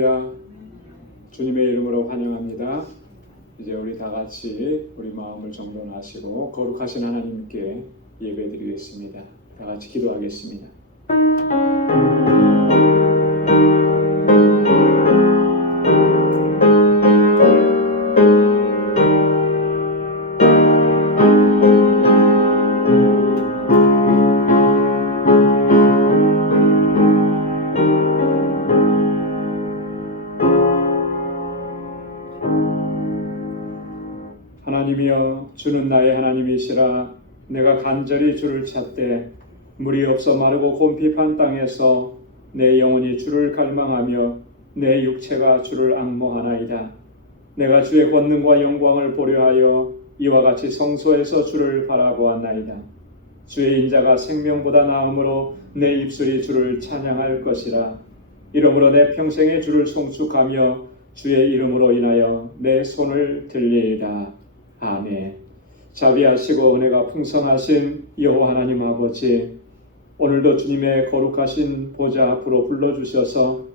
할렐루야. 주님의 이름으로 환영합니다. 이제 우리 다 같이 우리 마음을 정돈하시고 거룩하신 하나님께 예배드리겠습니다. 다 같이 기도하겠습니다. 하나님이여, 주는 나의 하나님이시라. 내가 간절히 주를 찾되 물이 없어 마르고 곰핍한 땅에서 내 영혼이 주를 갈망하며 내 육체가 주를 앙모하나이다. 내가 주의 권능과 영광을 보려 하여 이와 같이 성소에서 주를 바라보았나이다. 주의 인자가 생명보다 나음으로 내 입술이 주를 찬양할 것이라. 이러므로 내 평생에 주를 송축하며 주의 이름으로 인하여 내 손을 들리이다. 아멘. 자비하시고 은혜가 풍성하신 여호와 하나님 아버지, 오늘도 주님의 거룩하신 보좌 앞으로 불러주셔서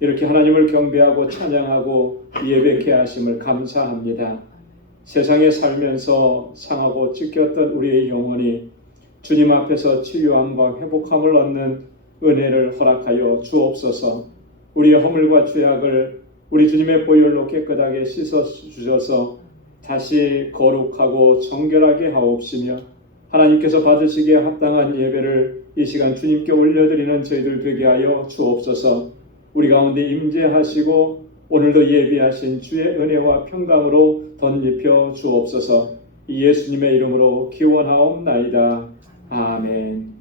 이렇게 하나님을 경배하고 찬양하고 예배케 하심을 감사합니다. 세상에 살면서 상하고 찢겼던 우리의 영혼이 주님 앞에서 치유함과 회복함을 얻는 은혜를 허락하여 주옵소서. 우리의 허물과 죄악을 우리 주님의 보혈로 깨끗하게 씻어 주셔서 다시 거룩하고 정결하게 하옵시며 하나님께서 받으시기에 합당한 예배를 이 시간 주님께 올려드리는 저희들 되게 하여 주옵소서. 우리 가운데 임재하시고 오늘도 예비하신 주의 은혜와 평강으로 덧입혀 주옵소서. 예수님의 이름으로 기원하옵나이다. 아멘.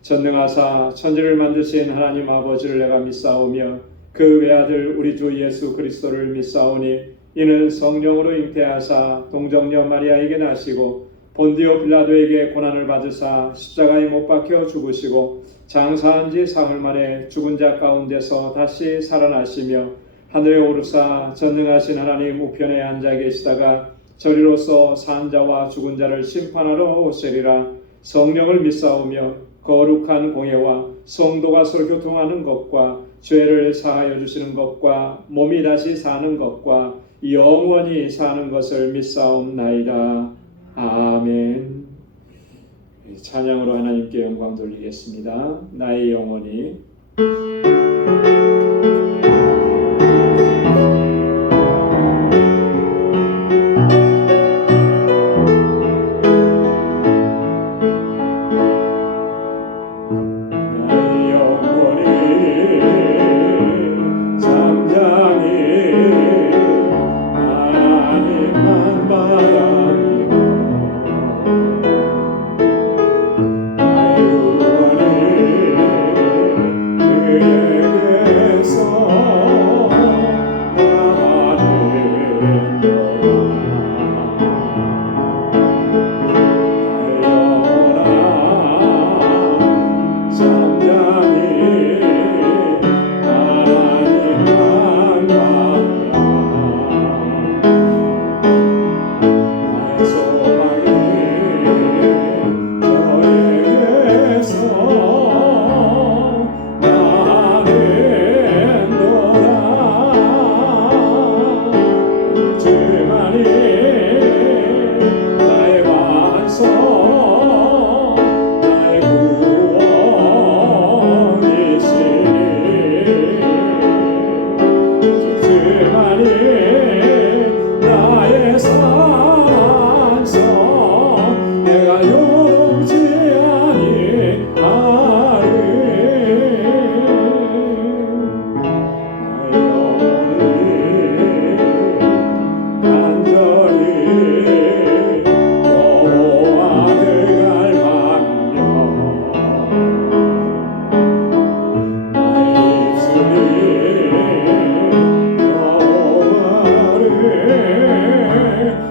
전능하사 천지를 만드신 하나님 아버지를 내가 믿사오며 그 외아들 우리 주 예수 그리스도를 믿사오니 이는 성령으로 잉태하사 동정녀 마리아에게 나시고 본디오 빌라도에게 고난을 받으사 십자가에 못 박혀 죽으시고 장사한 지 사흘 만에 죽은 자 가운데서 다시 살아나시며 하늘에 오르사 전능하신 하나님 우편에 앉아 계시다가 저리로서 산 자와 죽은 자를 심판하러 오시리라. 성령을 믿사오며 거룩한 공예와 성도가 서로 교통하는 것과 죄를 사하여 주시는 것과 몸이 다시 사는 것과 영원히 사는 것을 믿사옵나이다. 아멘. 찬양으로 하나님께 영광 돌리겠습니다. 나의 영혼이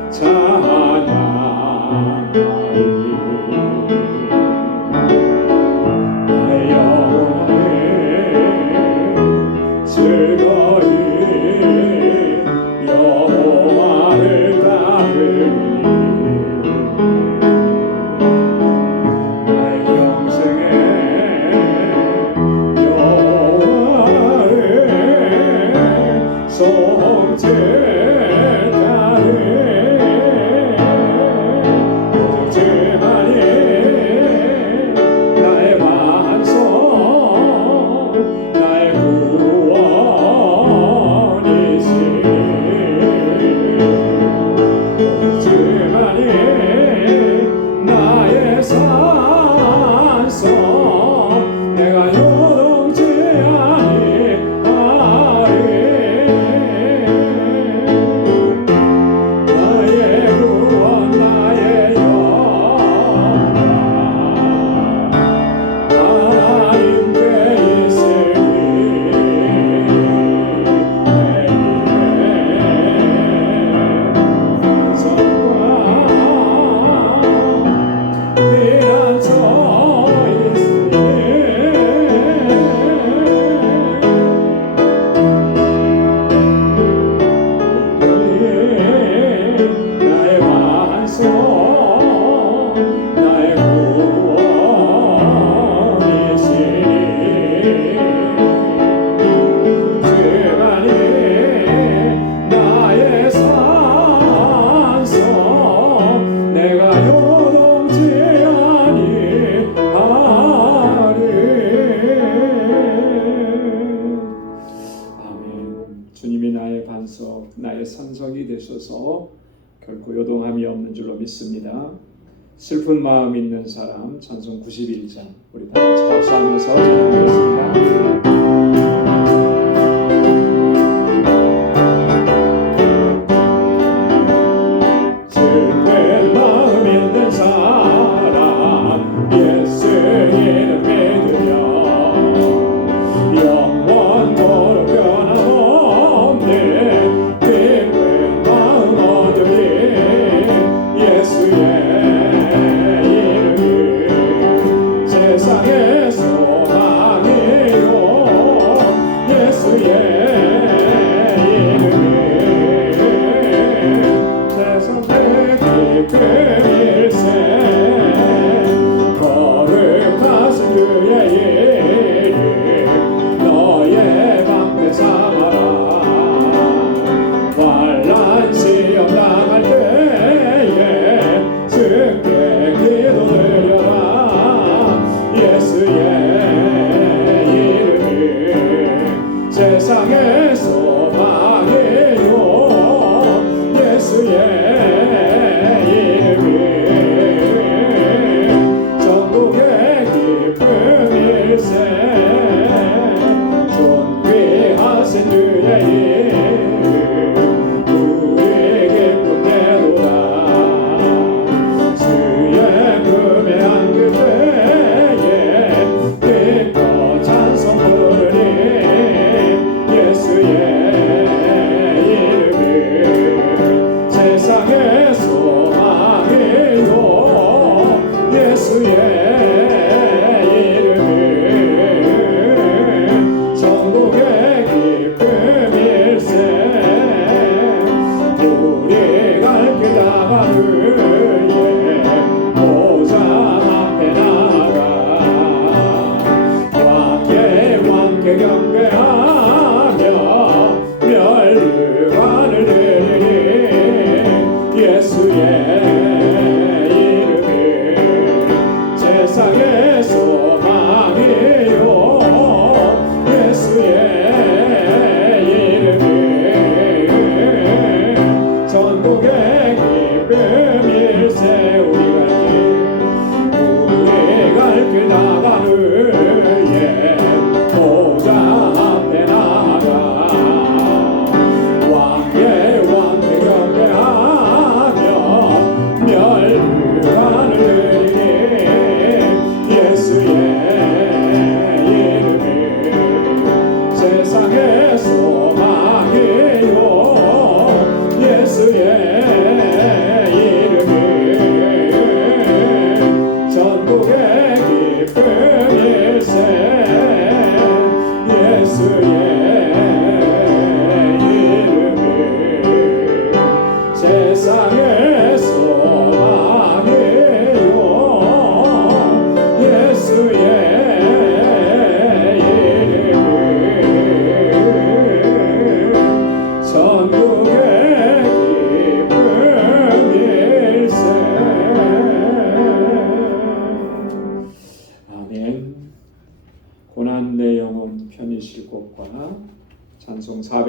자 산성이 되셔서 결코 요동함이 없는 줄로 믿습니다. 슬픈 마음 있는 사람 찬송 91장 우리 다 같이 박수하면서 찬양하겠습니다. 세상의 소망이요 예수의 이름이 전국의 기쁨일세 존귀하신 주의 이름 우리 기쁘게도다 주의 꿈에 안길 때에 기뻐 찬송 부르니 예수의 이름이 세상의 소망이요 예수의 이름이 전국의 기쁨일세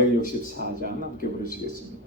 364장 함께 부르시겠습니다.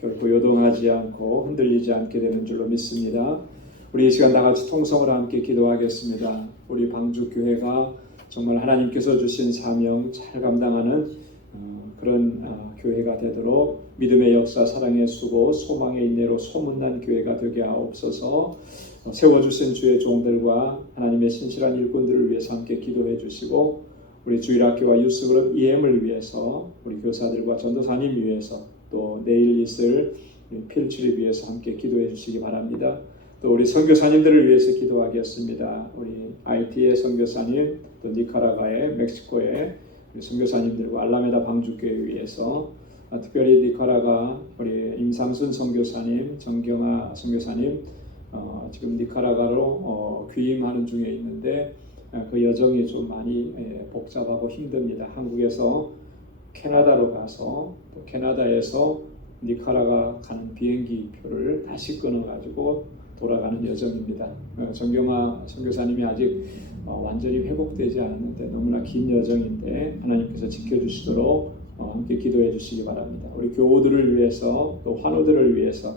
결코 요동하지 않고 흔들리지 않게 되는 줄로 믿습니다. 우리 이 시간 다 같이 통성으로 함께 기도하겠습니다. 우리 방주교회가 정말 하나님께서 주신 사명 잘 감당하는 그런 교회가 되도록 믿음의 역사, 사랑의 수고, 소망의 인내로 소문난 교회가 되게 하옵소서. 세워주신 주의 종들과 하나님의 신실한 일꾼들을 위해서 함께 기도해 주시고, 우리 주일학교와 유스그룹 EM을 위해서, 우리 교사들과 전도사님 위해서, 또 내일 있을 필출을 위해서 함께 기도해 주시기 바랍니다. 또 우리 선교사님들을 위해서 기도하겠습니다. 우리 IT의 선교사님, 또 니카라과의, 멕시코의 선교사님들과 알라메다 방주교회 위해서, 특별히 니카라과 우리 임상순 선교사님, 정경아 선교사님 지금 니카라과로 귀임하는 중에 있는데 그 여정이 좀 많이 복잡하고 힘듭니다. 한국에서 캐나다로 가서 또 캐나다에서 니카라과 가는 비행기 표를 다시 끊어가지고 돌아가는 여정입니다. 정경아 선교사님이 아직 완전히 회복되지 않았는데 너무나 긴 여정인데 하나님께서 지켜주시도록 함께 기도해 주시기 바랍니다. 우리 교우들을 위해서, 또 환우들을 위해서,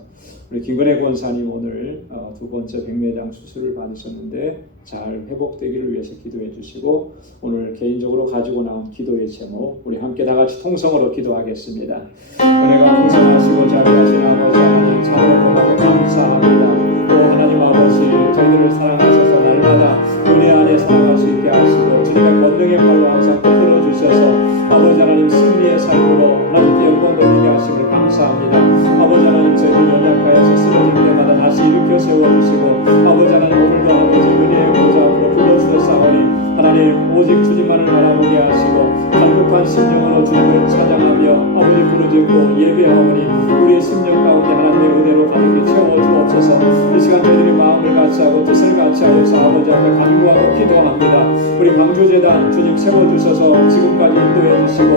우리 김건혜 권사님 오늘 두 번째 백내장 수술을 받으셨는데 잘 회복되기를 위해서 기도해 주시고, 오늘 개인적으로 가지고 나온 기도의 제목 우리 함께 다 같이 통성으로 기도하겠습니다. 은혜가 풍성하시고 자비하신 아버지 하나님, 참으로 고맙고 감사합니다. 또 하나님 아버지, 저희들을 사랑하셔서 날마다 은혜 안에 살아갈 수 있게 하시고 주님의 권능의 팔로 항상 붙들어 주셔서 아버지 하나님 승리의 삶으로 하나님께 영광 돌리게 하심을 감사합니다. 아버지 하나님, 저희들 연약하여서 쓰러질 때마다 다시 일으켜 세워주시고, 아버지 하나님 오늘도 아버지 은혜의 보좌 앞으로 불러주셨사오니 하나님 오직 주님만을 바라보게 하시고 간곡한 심령으로 주님을 찬양하며 아버지 부르짖고 예배하오니 우리의 심령 가운데 하나님의 은혜로 가득히 채워주옵소서. 이 시간 저희들이 마음을 같이하고 뜻을 같이하고서 아버지 앞에 간구하고 기도합니다. 우리 광주재단 주님 세워주셔서 지금까지 인도해 주시고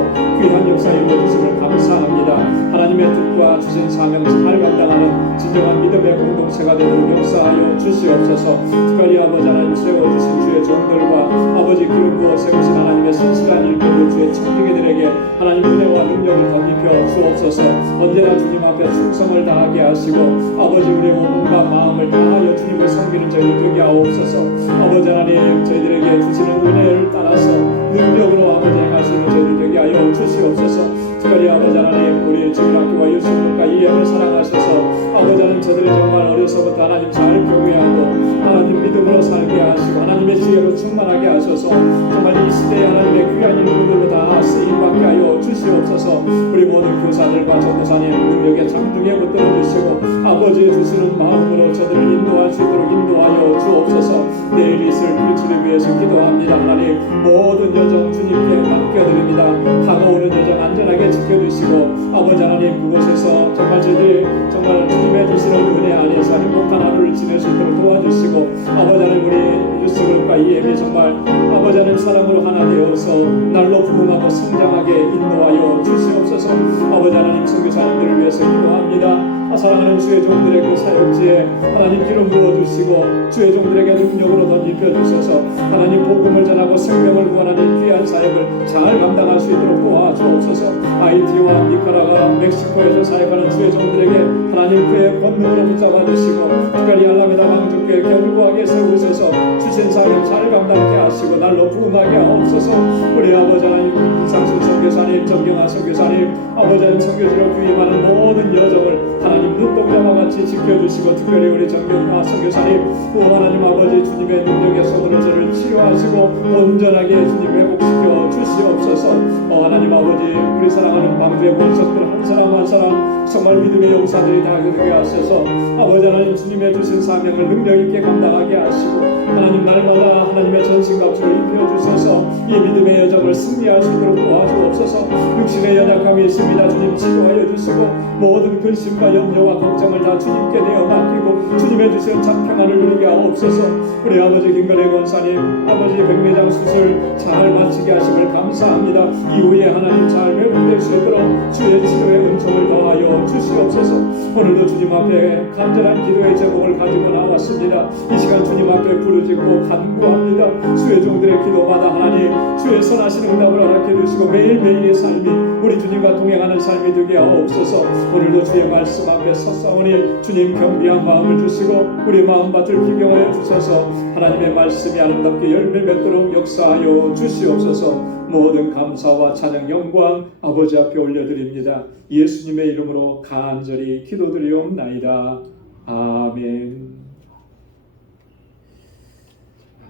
귀한 역사 이루어주심을 감사합니다. 하나님의 뜻과 주신 사명 잘 감당하는 진정한 믿음의 공동체가 되도록 역사하여 주시옵소서. 특별히 아버지 하나님 세워주신 주의 종들과 아버지 기름 부어 세우신 하나님의 신실한 일꾼들 주의 청중이들에게 하나님 은혜와 능력을 덧입혀 주옵소서. 언제나 주님 앞에 충성을 다하게 하시고 아버지 우리의 몸과 마음을 다하여 주님을 섬기는 저희들 되게 하옵소서. 아버지 하나님 저희들에게 주시는 은혜를 따라서 능력으로 아버지 행하시는 저희들 되게 하여 주시옵소서. 특별히 아버지 하나님 우리 주일학교와 유치원과 이해를 사랑하셔서 아버지 하나님 저들이 정말 어려서부터 하나님 잘 교육하고 하나님 믿음으로 살게 하시고 하나님의 지혜로 충만하게 하셔서 정말 이 시대에 하나님의 귀한 일들로 다 쓰임받게 하여 주시옵소서. 우리 모든 교사들과 전도사님 능력의 장중에 붙들어 주시고 아버지의 주시는 마음으로 저들을 인도할 수 있도록 인도하여 주옵소서. 내일 있을 불치를 위해서 기도합니다. 하나님 모든 여정 주님께 맡겨드립니다. 다가오는 여정 안전하게 지켜주시고 아버지 하나님 그곳에서 정말 저희들이 정말 주님의 주시는 은혜 안에서 행복한 하루를 지낼 수 있도록 도와주시고 아버지 하나님 우리 유스그룹과 이엠이 정말 아버지 하나님 사랑으로 하나 되어서 날로 부흥하고 성장하게 인도하여 주시옵소서. 아버지 하나님 선교사님들을 위해서 기도합니다. 사랑하는 주의 종들의 그 사역지에 하나님 기름 부어주시고 주의 종들에게 능력으로 덧입혀주셔서 하나님 복음을 전하고 생명을 구원하는 귀한 사역을 잘 감당할 수 있도록 도와주옵소서. 하이티와 니카라가 멕시코에서 사역하는 주의 종들에게 하나님 그의 권능으로 붙잡아 주시고 특별히 알라메다 방주교회 견고하게 세우셔서 주신 사역 잘 감당케 하시고 날로 부흥하게 하옵소서. 우리 아버지 하나님 이상순 선교사님 정경아 선교사님 아버지 하나님 선교지로 귀임하는 모든 여정을 하나님 눈동자와 같이 지켜주시고 특별히 우리 정경화 선교사님 하나님 아버지 주님의 능력의 손으로 저를 치유하시고 온전하게 주님 회복시켜 주시옵소서. 하나님 아버지 우리 사랑하는 방주의 본석들 한 사람 한 사람 정말 믿음의 용사들이 다 되게 하셔서 아버지 하나님 주님의 주신 사명을 능력 있게 감당하게 하시고 하나님 날마다 하나님의 전신갑주를 입혀주셔서 이 믿음의 여정을 승리할 수 있도록 도와주옵소서. 육신의 연약함이 있습니다. 주님 치료하여 주시고 모든 근심과 염려와 걱정을 다 주님께 내어 맡기고 주님의 주신 참 평안을 누리게 하옵소서. 우리 아버지 김건혜 권사님 아버지 백내장 수술 잘 마치게 하심을 감사합니다. 이후에 하나님 잘 회복될 수 있도록 주의 치료의 은총을 더하여 주시옵소서. 오늘도 주님 앞에 간절한 기도의 제목을 가지고 나왔습니다. 이 시간 주님 앞에 부르짖고 간구합니다. 주의 종들의 기도마다 하나님 주의 선하신 응답을 허락해 주시고 매일매일의 삶이 우리 주님과 동행하는 삶이 되게 하옵소서. 오늘도 주의 말씀 앞에 섰사오니 주님 겸비한 마음을 주시고 우리 마음밭을 기경하여 주셔서 하나님의 말씀이 아름답게 열매 맺도록 역사하여 주시옵소서. 모든 감사와 찬양 영광 아버지 앞에 올려드립니다. 예수님의 이름으로 간절히 기도드리옵나이다. 아멘.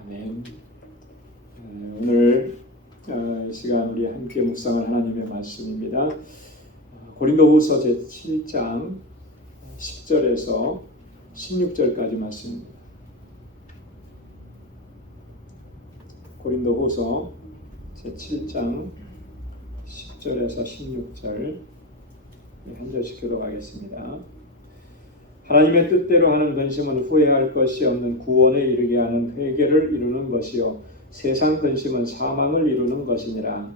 아멘. 오늘 이 시간 우리 함께 묵상할 하나님의 말씀입니다. 고린도후서 제7장 10절에서 16절까지 말씀입니다. 고린도후서 제7장 10절에서 16절 한 절씩 교독하겠습니다. 하나님의 뜻대로 하는 근심은 후회할 것이 없는 구원에 이르게 하는 회개를 이루는 것이요 세상 근심은 사망을 이루는 것이니라.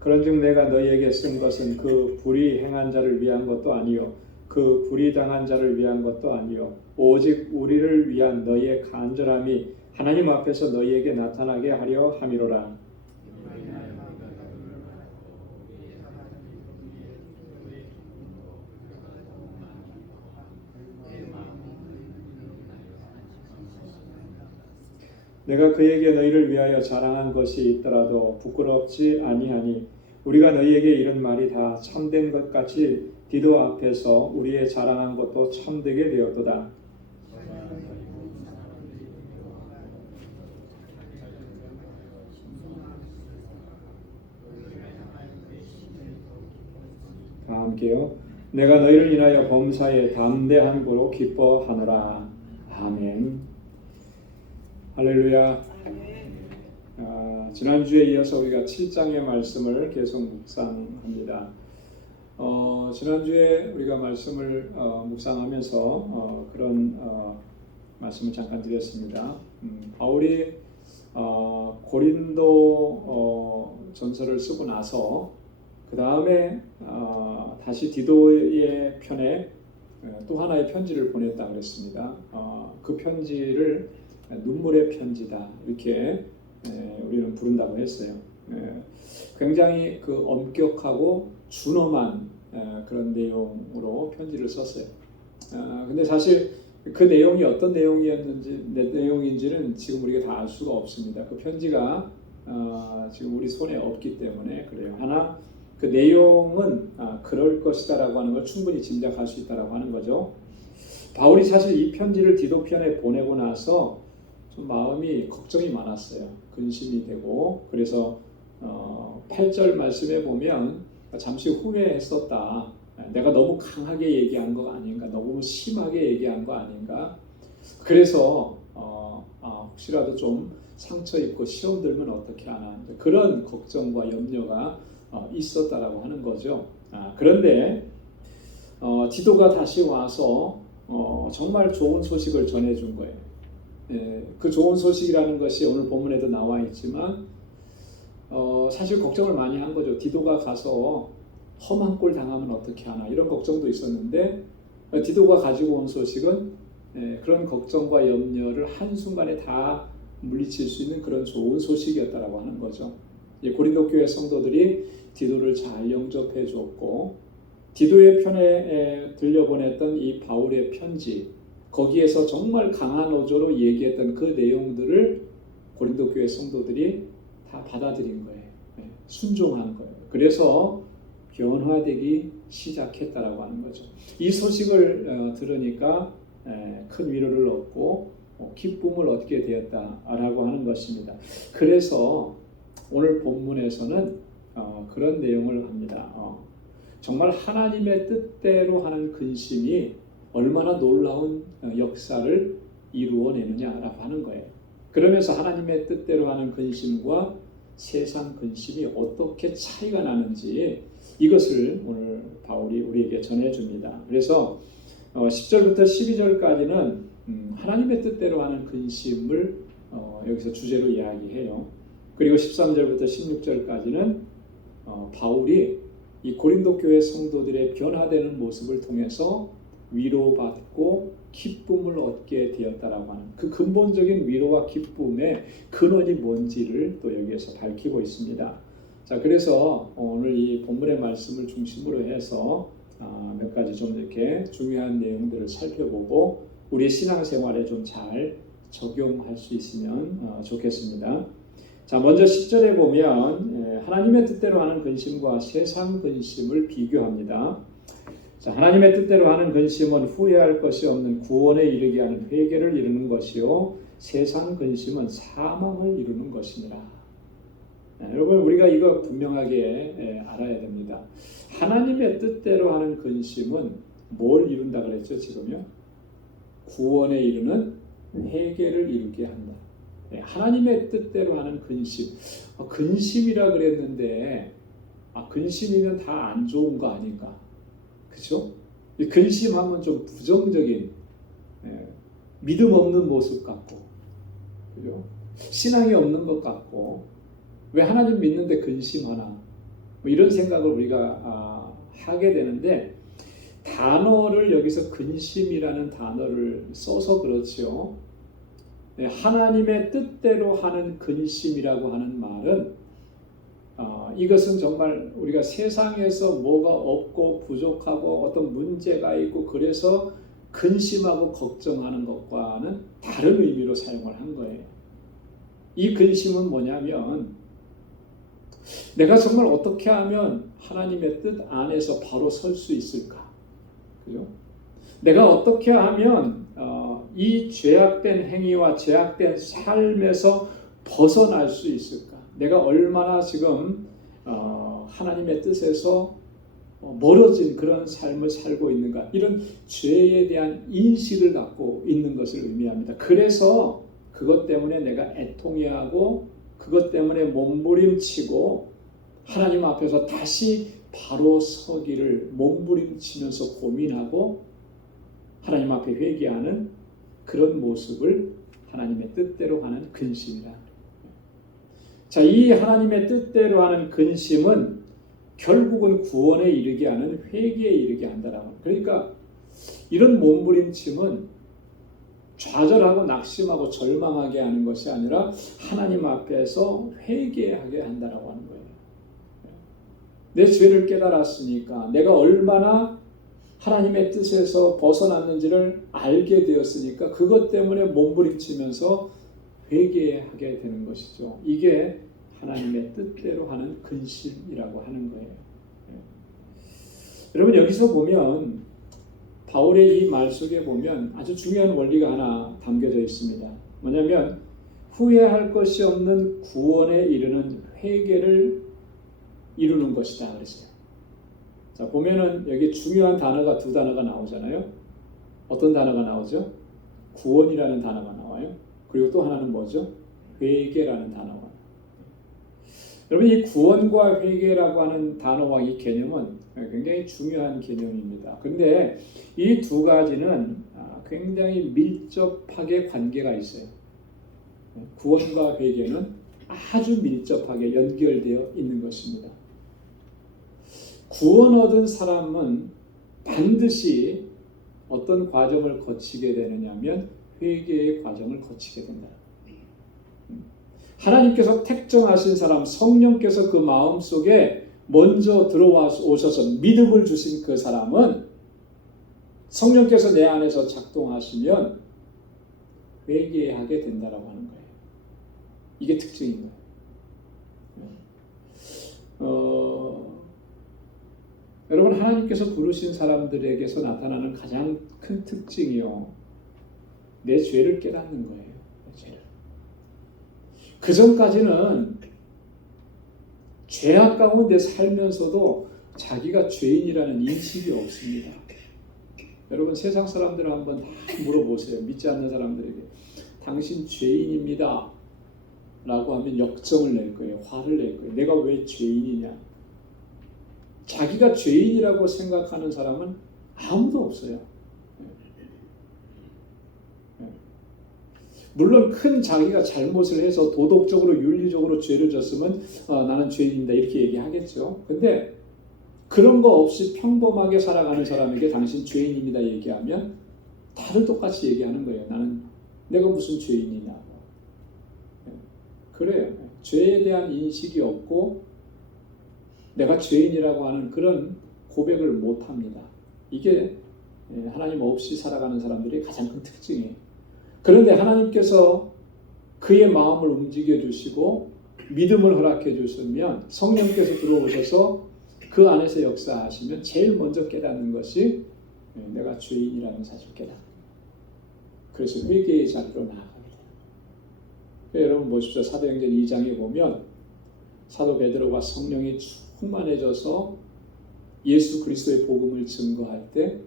그런즉 내가 너희에게 쓴 것은 그 불의 행한 자를 위한 것도 아니요 그 불의 당한 자를 위한 것도 아니요 오직 우리를 위한 너희의 간절함이 하나님 앞에서 너희에게 나타나게 하려 함이로라. 내가 그에게 너희를 위하여 자랑한 것이 있더라도 부끄럽지 아니하니 우리가 너희에게 이런 말이 다 참된 것 같이 디도 앞에서 우리의 자랑한 것도 참되게 되었도다. 함께요. 내가 너희를 인하여 범사에 담대한 고로 기뻐하노라. 아멘. 할렐루야. 지난주에 이어서 우리가 7장의 말씀을 계속 묵상합니다. 지난주에 우리가 말씀을 묵상하면서 그런 말씀을 잠깐 드렸습니다. 바울이 고린도 전서를 쓰고 나서 그 다음에 다시 디도의 편에 또 하나의 편지를 보냈다 그랬습니다. 그 편지를 눈물의 편지다 이렇게 우리는 부른다고 했어요. 굉장히 그 엄격하고 준엄한 그런 내용으로 편지를 썼어요. 근데 사실 그 내용이 어떤 내용인지는 지금 우리가 다 알 수가 없습니다. 그 편지가 지금 우리 손에 없기 때문에 그래요. 하나 그 내용은 그럴 것이다라고 하는 걸 충분히 짐작할 수 있다라고 하는 거죠. 바울이 사실 이 편지를 디도편에 보내고 나서 좀 마음이 걱정이 많았어요. 근심이 되고 그래서 8절 말씀에 보면 잠시 후회했었다. 내가 너무 강하게 얘기한 거 아닌가, 너무 심하게 얘기한 거 아닌가. 그래서 혹시라도 좀 상처 입고 시험 들면 어떻게 하나 그런 걱정과 염려가 있었다라고 하는 거죠. 그런데 디도가 다시 와서 정말 좋은 소식을 전해준 거예요. 그 좋은 소식이라는 것이 오늘 본문에도 나와 있지만 사실 걱정을 많이 한 거죠. 디도가 가서 험한 꼴 당하면 어떻게 하나 이런 걱정도 있었는데 디도가 가지고 온 소식은 그런 걱정과 염려를 한순간에 다 물리칠 수 있는 그런 좋은 소식이었다라고 하는 거죠. 고린도 교회 성도들이 디도를 잘 영접해 줬고 디도의 편에 들려보냈던 이 바울의 편지 거기에서 정말 강한 어조로 얘기했던 그 내용들을 고린도 교회 성도들이 다 받아들인 거예요. 순종한 거예요. 그래서 변화되기 시작했다라고 하는 거죠. 이 소식을 들으니까 큰 위로를 얻고 기쁨을 얻게 되었다라고 하는 것입니다. 그래서 오늘 본문에서는 그런 내용을 합니다. 정말 하나님의 뜻대로 하는 근심이 얼마나 놀라운 역사를 이루어내느냐라고 하는 거예요. 그러면서 하나님의 뜻대로 하는 근심과 세상 근심이 어떻게 차이가 나는지 이것을 오늘 바울이 우리에게 전해줍니다. 그래서 10절부터 12절까지는 하나님의 뜻대로 하는 근심을 여기서 주제로 이야기해요. 그리고 13절부터 16절까지는 바울이 이 고린도 교회 성도들의 변화되는 모습을 통해서 위로받고 기쁨을 얻게 되었다라고 하는 그 근본적인 위로와 기쁨의 근원이 뭔지를 또 여기에서 밝히고 있습니다. 자, 그래서 오늘 이 본문의 말씀을 중심으로 해서 몇 가지 좀 이렇게 중요한 내용들을 살펴보고 우리 신앙생활에 좀 잘 적용할 수 있으면 좋겠습니다. 자, 먼저 10절에 보면 하나님의 뜻대로 하는 근심과 세상 근심을 비교합니다. 자, 하나님의 뜻대로 하는 근심은 후회할 것이 없는 구원에 이르게 하는 회개를 이루는 것이요 세상 근심은 사망을 이루는 것입니다. 여러분 우리가 이거 분명하게 알아야 됩니다. 하나님의 뜻대로 하는 근심은 뭘 이룬다 그랬죠 지금요? 구원에 이르는 회개를 이루게 한다. 하나님의 뜻대로 하는 근심. 근심이라 그랬는데 근심이면 다 안 좋은 거 아닌가? 그렇죠? 근심하면 좀 부정적인 믿음 없는 모습 같고, 그죠? 신앙이 없는 것 같고, 왜 하나님 믿는데 근심하나? 뭐 이런 생각을 우리가 하게 되는데 단어를 여기서 근심이라는 단어를 써서 그렇죠. 하나님의 뜻대로 하는 근심이라고 하는 말은 이것은 정말 우리가 세상에서 뭐가 없고 부족하고 어떤 문제가 있고 그래서 근심하고 걱정하는 것과는 다른 의미로 사용을 한 거예요. 이 근심은 뭐냐면 내가 정말 어떻게 하면 하나님의 뜻 안에서 바로 설 수 있을까? 그죠? 내가 어떻게 하면 이 죄악된 행위와 죄악된 삶에서 벗어날 수 있을까? 내가 얼마나 지금 하나님의 뜻에서 멀어진 그런 삶을 살고 있는가, 이런 죄에 대한 인식을 갖고 있는 것을 의미합니다. 그래서 그것 때문에 내가 애통해하고 그것 때문에 몸부림치고 하나님 앞에서 다시 바로 서기를 몸부림치면서 고민하고 하나님 앞에 회개하는 그런 모습을 하나님의 뜻대로 하는 근심이라. 자, 이 하나님의 뜻대로 하는 근심은 결국은 구원에 이르게 하는 회개에 이르게 한다라고. 그러니까 이런 몸부림침은 좌절하고 낙심하고 절망하게 하는 것이 아니라 하나님 앞에서 회개하게 한다라고 하는 거예요. 내 죄를 깨달았으니까, 내가 얼마나 하나님의 뜻에서 벗어났는지를 알게 되었으니까 그것 때문에 몸부림치면서 회개하게 되는 것이죠. 이게 하나님의 뜻대로 하는 근심이라고 하는 거예요. 여러분, 여기서 보면 바울의 이 말 속에 보면 아주 중요한 원리가 하나 담겨져 있습니다. 뭐냐면 후회할 것이 없는 구원에 이르는 회개를 이루는 것이다 그랬어요. 자, 보면은 여기 중요한 단어가 두 단어가 나오잖아요. 어떤 단어가 나오죠? 구원이라는 단어가 나와요. 그리고 또 하나는 뭐죠? 회개라는 단어가. 여러분, 이 구원과 회개라고 하는 단어와 이 개념은 굉장히 중요한 개념입니다. 그런데 이 두 가지는 굉장히 밀접하게 관계가 있어요. 구원과 회개는 아주 밀접하게 연결되어 있는 것입니다. 구원 얻은 사람은 반드시 어떤 과정을 거치게 되느냐면 회개의 과정을 거치게 된다. 하나님께서 택정하신 사람, 성령께서 그 마음속에 먼저 들어와 오셔서 믿음을 주신 그 사람은 성령께서 내 안에서 작동하시면 회개하게 된다라고 하는 거예요. 이게 특징인 거예요. 여러분, 하나님께서 부르신 사람들에게서 나타나는 가장 큰 특징이요, 내 죄를 깨닫는 거예요. 내 죄를. 그 전까지는 죄악 가운데 살면서도 자기가 죄인이라는 인식이 없습니다. 여러분, 세상 사람들을 한번 다 물어보세요. 믿지 않는 사람들에게 당신 죄인입니다 라고 하면 역정을 낼 거예요. 화를 낼 거예요. 내가 왜 죄인이냐. 자기가 죄인이라고 생각하는 사람은 아무도 없어요. 물론 큰 자기가 잘못을 해서 도덕적으로 윤리적으로 죄를 졌으면 나는 죄인입니다 이렇게 얘기하겠죠. 근데 그런 거 없이 평범하게 살아가는 사람에게 당신 죄인입니다 얘기하면 다들 똑같이 얘기하는 거예요. 내가 무슨 죄인이냐고. 그래요. 죄에 대한 인식이 없고 내가 죄인이라고 하는 그런 고백을 못합니다. 이게 하나님 없이 살아가는 사람들의 가장 큰 특징이에요. 그런데 하나님께서 그의 마음을 움직여 주시고 믿음을 허락해 주시면 성령께서 들어오셔서 그 안에서 역사하시면 제일 먼저 깨닫는 것이 내가 죄인이라는 사실을 깨닫는 거예요. 그래서 회개의 자리로 나아갑니다. 여러분 보십시오. 사도행전 2장에 보면 사도 베드로가 성령이 충만해져서 예수 그리스도의 복음을 증거할 때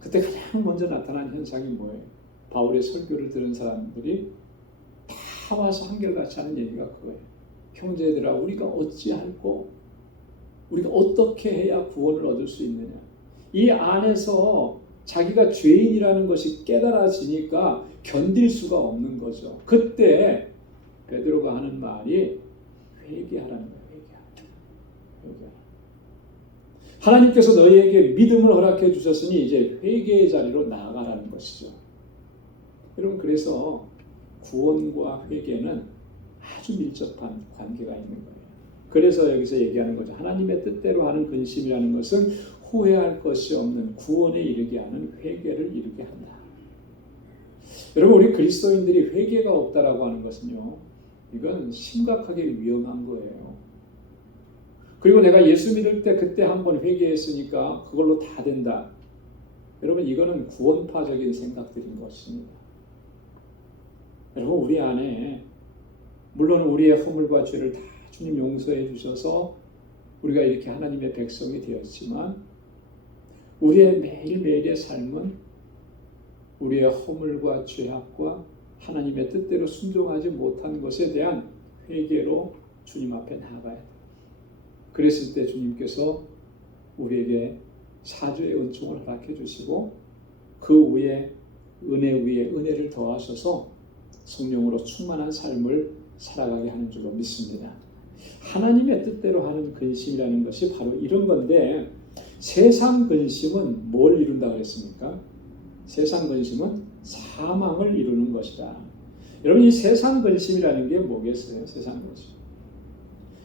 그때 가장 먼저 나타난 현상이 뭐예요? 바울의 설교를 들은 사람들이 다 와서 한결같이 하는 얘기가 그거예요. 형제들아, 우리가 어찌할꼬? 우리가 어떻게 해야 구원을 얻을 수 있느냐? 이 안에서 자기가 죄인이라는 것이 깨달아지니까 견딜 수가 없는 거죠. 그때 베드로가 하는 말이 회개하라는 거예요. 회개. 하나님께서 너희에게 믿음을 허락해 주셨으니 이제 회개의 자리로 나아가라는 것이죠. 여러분, 그래서 구원과 회개는 아주 밀접한 관계가 있는 거예요. 그래서 여기서 얘기하는 거죠. 하나님의 뜻대로 하는 근심이라는 것은 후회할 것이 없는 구원에 이르게 하는 회개를 이루게 한다. 여러분, 우리 그리스도인들이 회개가 없다라고 하는 것은요, 이건 심각하게 위험한 거예요. 그리고 내가 예수 믿을 때 그때 한번 회개했으니까 그걸로 다 된다. 여러분, 이거는 구원파적인 생각들인 것입니다. 여러분, 우리 안에 물론 우리의 허물과 죄를 다 주님 용서해 주셔서 우리가 이렇게 하나님의 백성이 되었지만 우리의 매일매일의 삶은 우리의 허물과 죄악과 하나님의 뜻대로 순종하지 못한 것에 대한 회개로 주님 앞에 나아가야 돼요. 그랬을 때 주님께서 우리에게 사죄의 은총을 허락해 주시고 그 위에 은혜 위에 은혜를 더하셔서 성령으로 충만한 삶을 살아가게 하는 줄로 믿습니다. 하나님의 뜻대로 하는 근심이라는 것이 바로 이런 건데, 세상 근심은 뭘 이룬다 그랬습니까? 세상 근심은 사망을 이루는 것이다. 여러분, 이 세상 근심이라는 게 뭐겠어요? 세상 근심.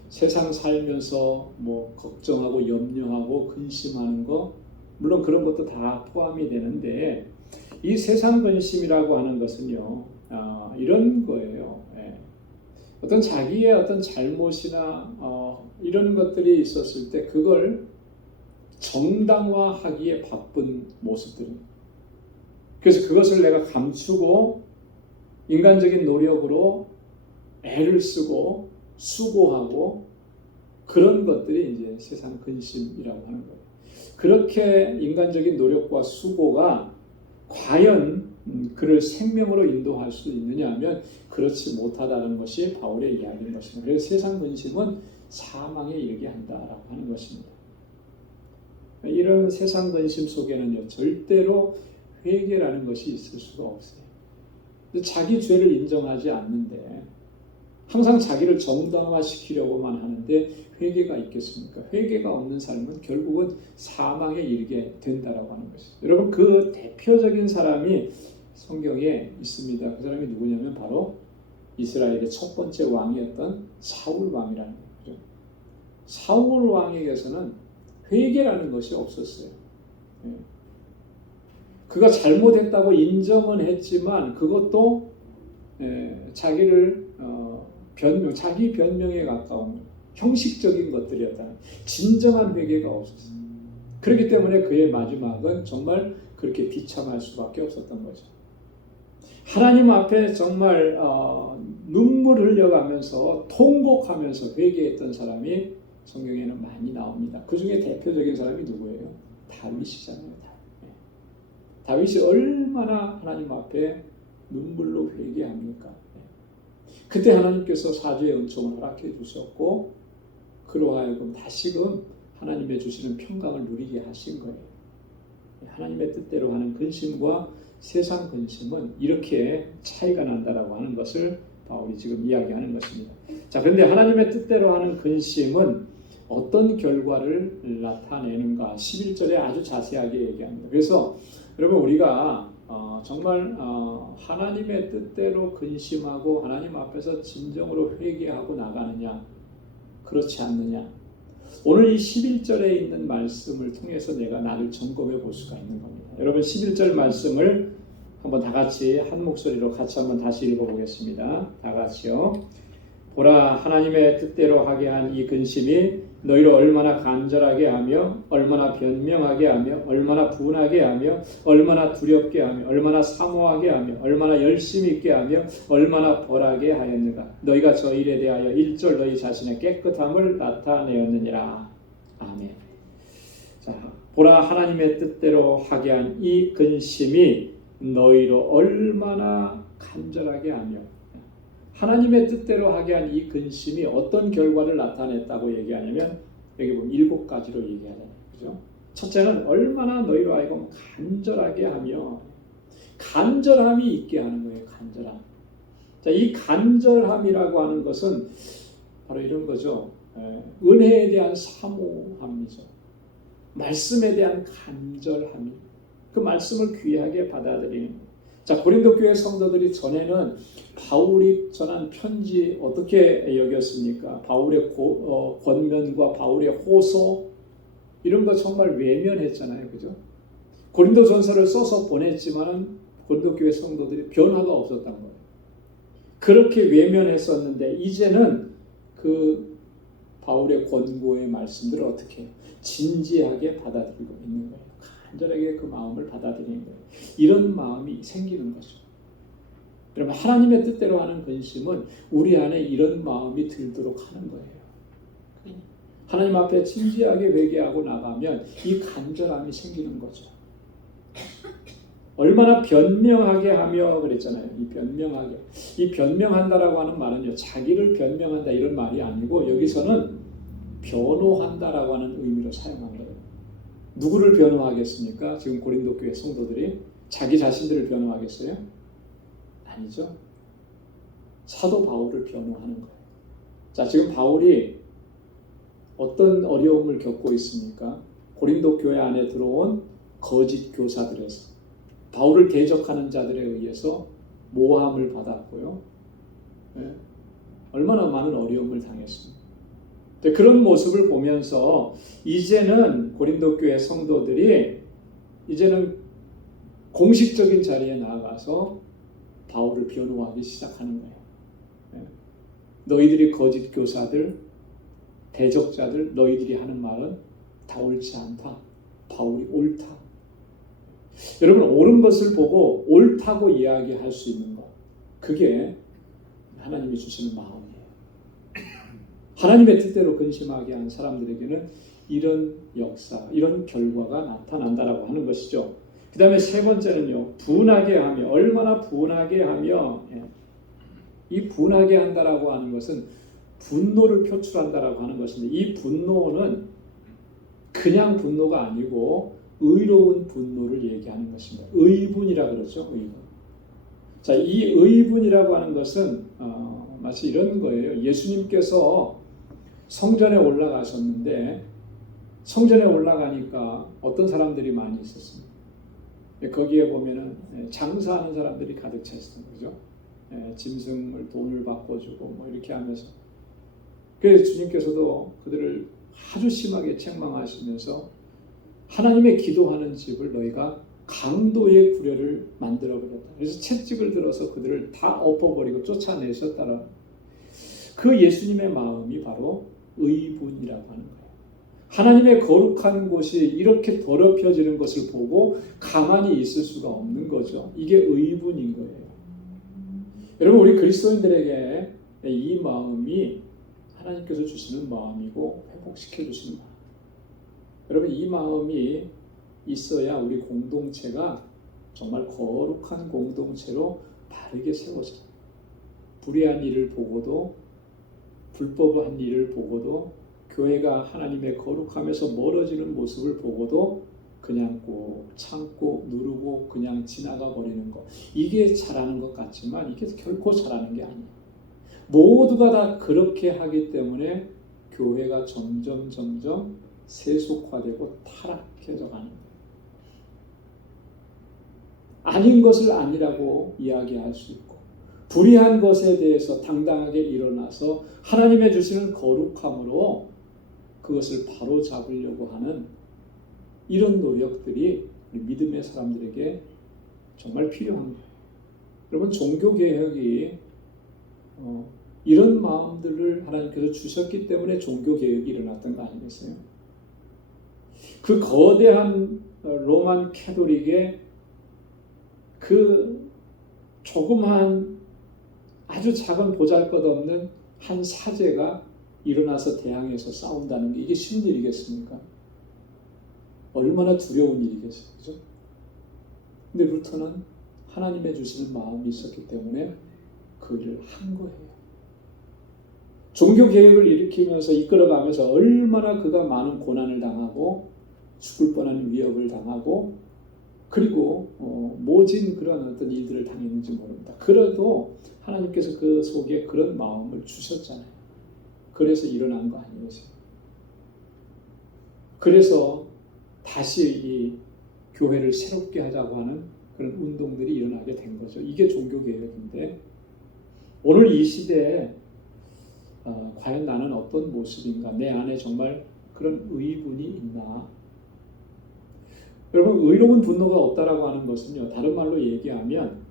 세상 살면서 뭐 걱정하고 염려하고 근심하는 거, 물론 그런 것도 다 포함이 되는데, 이 세상 근심이라고 하는 것은요, 이런 거예요. 어떤 자기의 어떤 잘못이나 이런 것들이 있었을 때 그걸 정당화하기에 바쁜 모습들입니다. 그래서 그것을 내가 감추고 인간적인 노력으로 애를 쓰고 수고하고 그런 것들이 이제 세상 근심이라고 하는 거예요. 그렇게 인간적인 노력과 수고가 과연 그를 생명으로 인도할 수 있느냐 하면 그렇지 못하다는 것이 바울의 이야기인 것입니다. 그래서 세상 근심은 사망에 이르게 한다라고 하는 것입니다. 이런 세상 근심 속에는요, 절대로 회개라는 것이 있을 수가 없어요. 자기 죄를 인정하지 않는데 항상 자기를 정당화시키려고만 하는데 회개가 있겠습니까? 회개가 없는 삶은 결국은 사망에 이르게 된다라고 하는 것이죠. 여러분, 그 대표적인 사람이 성경에 있습니다. 그 사람이 누구냐면 바로 이스라엘의 첫 번째 왕이었던 사울 왕이라는 거죠. 사울 왕에게서는 회개라는 것이 없었어요. 그가 잘못했다고 인정은 했지만 그것도 자기를 자기 변명에 가까운 형식적인 것들이었다. 진정한 회개가 없었어요. 그렇기 때문에 그의 마지막은 정말 그렇게 비참할 수밖에 없었던 거죠. 하나님 앞에 정말 눈물 흘려가면서 통곡하면서 회개했던 사람이 성경에는 많이 나옵니다. 그 중에 대표적인 사람이 누구예요? 다윗이잖아요. 다윗이 얼마나 하나님 앞에 눈물로 회개합니까? 그때 하나님께서 사죄의 은총을 허락해 주셨고 그로 하여금 다시금 하나님의 주시는 평강을 누리게 하신 거예요. 하나님의 뜻대로 하는 근심과 세상 근심은 이렇게 차이가 난다라고 하는 것을 바울이 지금 이야기하는 것입니다. 자, 그런데 하나님의 뜻대로 하는 근심은 어떤 결과를 나타내는가 11절에 아주 자세하게 얘기합니다. 그래서 여러분, 우리가 정말 하나님의 뜻대로 근심하고 하나님 앞에서 진정으로 회개하고 나가느냐 그렇지 않느냐, 오늘 이 11절에 있는 말씀을 통해서 내가 나를 점검해 볼 수가 있는 겁니다. 여러분, 11절 말씀을 한번 다 같이 한 목소리로 같이 한번 다시 읽어보겠습니다. 다 같이요. 보라, 하나님의 뜻대로 하게 한 이 근심이 너희를 얼마나 간절하게 하며 얼마나 변명하게 하며 얼마나 분하게 하며 얼마나 두렵게 하며 얼마나 사모하게 하며 얼마나 열심히 있게 하며 얼마나 벌하게 하였는가. 너희가 저 일에 대하여 일절 너희 자신의 깨끗함을 나타내었느니라. 아멘. 자, 보라, 하나님의 뜻대로 하게 한 이 근심이 너희로 얼마나 간절하게 하며, 하나님의 뜻대로 하게 한 이 근심이 어떤 결과를 나타냈다고 얘기하냐면 여기 보면 7가지로 얘기하잖아요. 그죠? 첫째는 얼마나 너희로 하여금 간절하게 하며, 간절함이 있게 하는 거예요. 간절함. 자, 이 간절함이라고 하는 것은 바로 이런 거죠. 은혜에 대한 사모함이죠. 말씀에 대한 간절함이, 그 말씀을 귀하게 받아들이는 거예요. 자, 고린도 교회 성도들이 전에는 바울이 전한 편지 어떻게 여겼습니까? 바울의 권면과 바울의 호소, 이런 거 정말 외면했잖아요. 그죠? 고린도 전서를 써서 보냈지만 고린도 교회 성도들이 변화가 없었던 거예요. 그렇게 외면했었는데 이제는 그 바울의 권고의 말씀들을 어떻게 진지하게 받아들이고 있는 거예요. 간절하게 그 마음을 받아들이는 거예요. 이런 마음이 생기는 거죠. 여러분, 하나님의 뜻대로 하는 근심은 우리 안에 이런 마음이 들도록 하는 거예요. 하나님 앞에 진지하게 회개하고 나가면 이 간절함이 생기는 거죠. 얼마나 변명하게 하며 그랬잖아요. 이 변명하게. 이 변명한다라고 하는 말은요, 자기를 변명한다 이런 말이 아니고 여기서는 변호한다라고 하는 의미로 사용한 거예요. 누구를 변호하겠습니까? 지금 고린도 교회 성도들이 자기 자신들을 변호하겠어요? 아니죠. 사도 바울을 변호하는 거예요. 자, 지금 바울이 어떤 어려움을 겪고 있습니까? 고린도 교회 안에 들어온 거짓 교사들에서 바울을 대적하는 자들에 의해서 모함을 받았고요. 네. 얼마나 많은 어려움을 당했습니까? 그런 모습을 보면서 이제는 고린도 교회 성도들이 이제는 공식적인 자리에 나아가서 바울을 변호하기 시작하는 거예요. 네. 너희들이 거짓 교사들, 대적자들, 너희들이 하는 말은 다 옳지 않다. 바울이 옳다. 여러분, 옳은 것을 보고 옳다고 이야기할 수 있는 것, 그게 하나님이 주시는 마음이에요. 하나님의 뜻대로 근심하게 한 사람들에게는 이런 역사, 이런 결과가 나타난다라고 하는 것이죠. 그 다음에 세 번째는요, 분하게 하며, 얼마나 분하게 하며, 이 분하게 한다라고 하는 것은 분노를 표출한다라고 하는 것인데, 이 분노는 그냥 분노가 아니고 의로운 분노를 얘기하는 것입니다. 의분이라 그러죠. 의분. 자, 이 의분이라고 하는 것은 마치 이런 거예요. 예수님께서 성전에 올라가셨는데 성전에 올라가니까 어떤 사람들이 많이 있었습니다. 거기에 보면은 장사하는 사람들이 가득 차 있었던 거죠. 짐승을 돈을 바꿔주고 뭐 이렇게 하면서, 그래서 주님께서도 그들을 아주 심하게 책망하시면서 하나님의 기도하는 집을 너희가 강도의 구려를 만들어버렸다. 그래서 채찍을 들어서 그들을 다 엎어버리고 쫓아내셨다라. 그 예수님의 마음이 바로 의분이라고 하는 거예요. 하나님의 거룩한 곳이 이렇게 더럽혀지는 것을 보고 가만히 있을 수가 없는 거죠. 이게 의분인 거예요. 여러분, 우리 그리스도인들에게 이 마음이 하나님께서 주시는 마음이고 회복시켜 주시는 마음. 여러분, 이 마음이 있어야 우리 공동체가 정말 거룩한 공동체로 바르게 세워져요. 불의한 일을 보고도, 불법한 일을 보고도, 교회가 하나님의 거룩함에서 멀어지는 모습을 보고도 그냥 꼭 참고 누르고 그냥 지나가 버리는 것, 이게 잘하는 것 같지만 이게 결코 잘하는 게 아니에요. 모두가 다 그렇게 하기 때문에 교회가 점점 세속화되고 타락해져 가는 거예요. 아닌 것을 아니라고 이야기할 수 있고, 불의한 것에 대해서 당당하게 일어나서 하나님의 주시는 거룩함으로 그것을 바로 잡으려고 하는 이런 노력들이 우리 믿음의 사람들에게 정말 필요한 거예요. 여러분, 종교개혁이 이런 마음들을 하나님께서 주셨기 때문에 종교개혁이 일어났던 거 아니겠어요? 그 거대한 로만 캐톨릭의 그 조그마한 아주 작은 보잘것없는 한 사제가 일어나서 대항해서 싸운다는 게 이게 쉬운 일이겠습니까? 얼마나 두려운 일이겠어요. 그죠? 근데 루터는 하나님의 주시는 마음이 있었기 때문에 그 일을 한 거예요. 종교개혁을 일으키면서 이끌어가면서 얼마나 그가 많은 고난을 당하고 죽을 뻔한 위협을 당하고 그리고 모진 그런 어떤 일들을 당했는지 모릅니다. 그래도 하나님께서 그 속에 그런 마음을 주셨잖아요. 그래서 일어난 거 아니겠어요? 그래서 다시 이 교회를 새롭게 하자고 하는 그런 운동들이 일어나게 된 거죠. 이게 종교개혁인데, 오늘 이 시대에 과연 나는 어떤 모습인가? 내 안에 정말 그런 의분이 있나? 여러분, 의로운 분노가 없다라고 하는 것은요, 다른 말로 얘기하면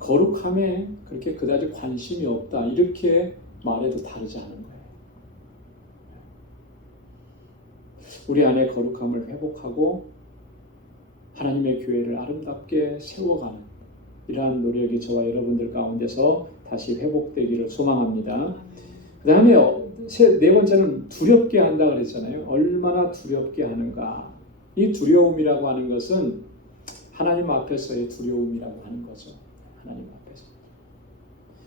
거룩함에 그렇게 그다지 관심이 없다, 이렇게 말해도 다르지 않은 거예요. 우리 안에 거룩함을 회복하고 하나님의 교회를 아름답게 세워가는 이러한 노력이 저와 여러분들 가운데서 다시 회복되기를 소망합니다. 그 다음에 네 번째는 두렵게 한다 그랬잖아요. 얼마나 두렵게 하는가. 이 두려움이라고 하는 것은 하나님 앞에서의 두려움이라고 하는 거죠. 하나님 앞에서.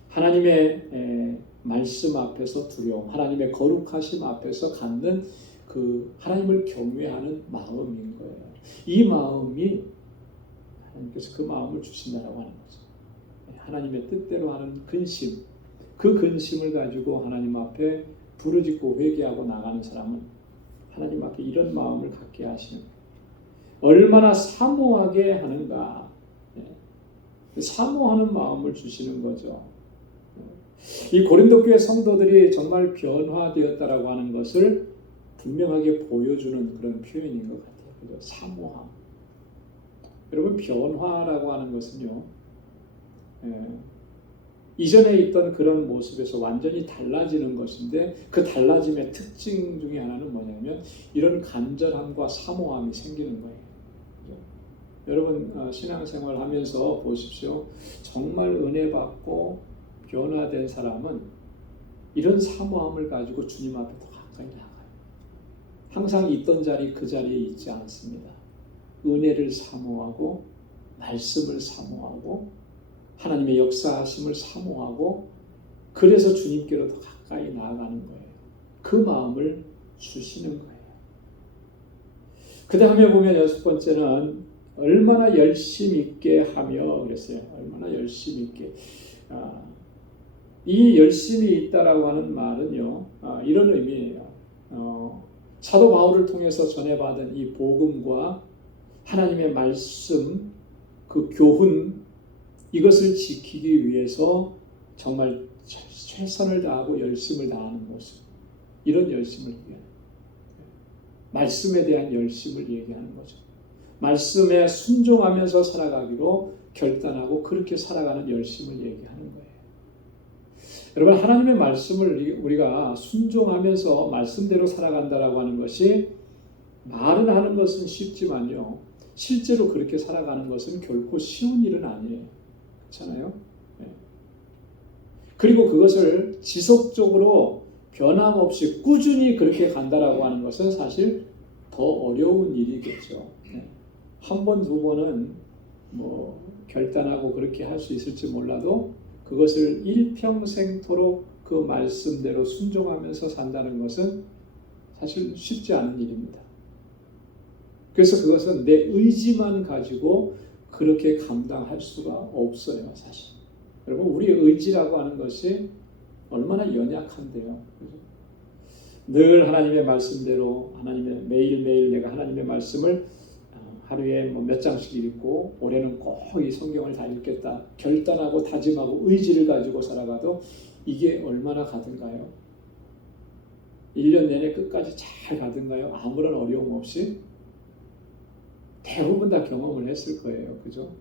하나님의 말씀 앞에서 두려움, 하나님의 거룩하심 앞에서 갖는 그 하나님을 경외하는 마음인 거예요. 이 마음이 하나님께서 그 마음을 주신다라고 하는 거죠. 하나님의 뜻대로 하는 근심, 그 근심을 가지고 하나님 앞에 부르짖고 회개하고 나가는 사람은 하나님 앞에 이런 마음을 갖게 하시는 거예요. 얼마나 사모하게 하는가. 사모하는 마음을 주시는 거죠. 이 고린도 교회 성도들이 정말 변화되었다라고 하는 것을 분명하게 보여주는 그런 표현인 것 같아요. 그죠? 사모함. 여러분, 변화라고 하는 것은요, 이전에 있던 그런 모습에서 완전히 달라지는 것인데, 그 달라짐의 특징 중에 하나는 뭐냐면 이런 간절함과 사모함이 생기는 거예요. 그죠? 여러분, 신앙생활 하면서 보십시오. 정말 은혜 받고 변화된 사람은 이런 사모함을 가지고 주님 앞에 더 가까이 나가요. 항상 있던 자리 그 자리에 있지 않습니다. 은혜를 사모하고 말씀을 사모하고 하나님의 역사하심을 사모하고 그래서 주님께로 더 가까이 나아가는 거예요. 그 마음을 주시는 거예요. 그 다음에 보면 여섯 번째는 얼마나 열심 있게 하며 그랬어요. 얼마나 열심 있게. 이 열심이 있다라고 하는 말은요, 이런 의미예요. 사도 바울을 통해서 전해받은 이 복음과 하나님의 말씀, 그 교훈, 이것을 지키기 위해서 정말 최선을 다하고 열심을 다하는 모습, 이런 열심을 얘기하는 거예요. 말씀에 대한 열심을 얘기하는 거죠. 말씀에 순종하면서 살아가기로 결단하고 그렇게 살아가는 열심을 얘기하는 거예요. 여러분, 하나님의 말씀을 우리가 순종하면서 말씀대로 살아간다라고 하는 것이 말은 하는 것은 쉽지만요, 실제로 그렇게 살아가는 것은 결코 쉬운 일은 아니에요. 그렇잖아요? 네. 그리고 그것을 지속적으로 변함없이 꾸준히 그렇게 간다라고 하는 것은 사실 더 어려운 일이겠죠. 네. 한 번, 두 번은 뭐 결단하고 그렇게 할 수 있을지 몰라도 그것을 일평생토록 그 말씀대로 순종하면서 산다는 것은 사실 쉽지 않은 일입니다. 그래서 그것은 내 의지만 가지고 그렇게 감당할 수가 없어요, 사실. 여러분, 우리의 의지라고 하는 것이 얼마나 연약한데요. 늘 하나님의 말씀대로 매일매일 내가 하나님의 말씀을 하루에 몇 장씩 읽고 올해는 꼭 이 성경을 다 읽겠다 결단하고 다짐하고 의지를 가지고 살아가도 이게 얼마나 가든가요? 1년 내내 끝까지 잘 가든가요? 아무런 어려움 없이? 대부분 다 경험을 했을 거예요. 그죠?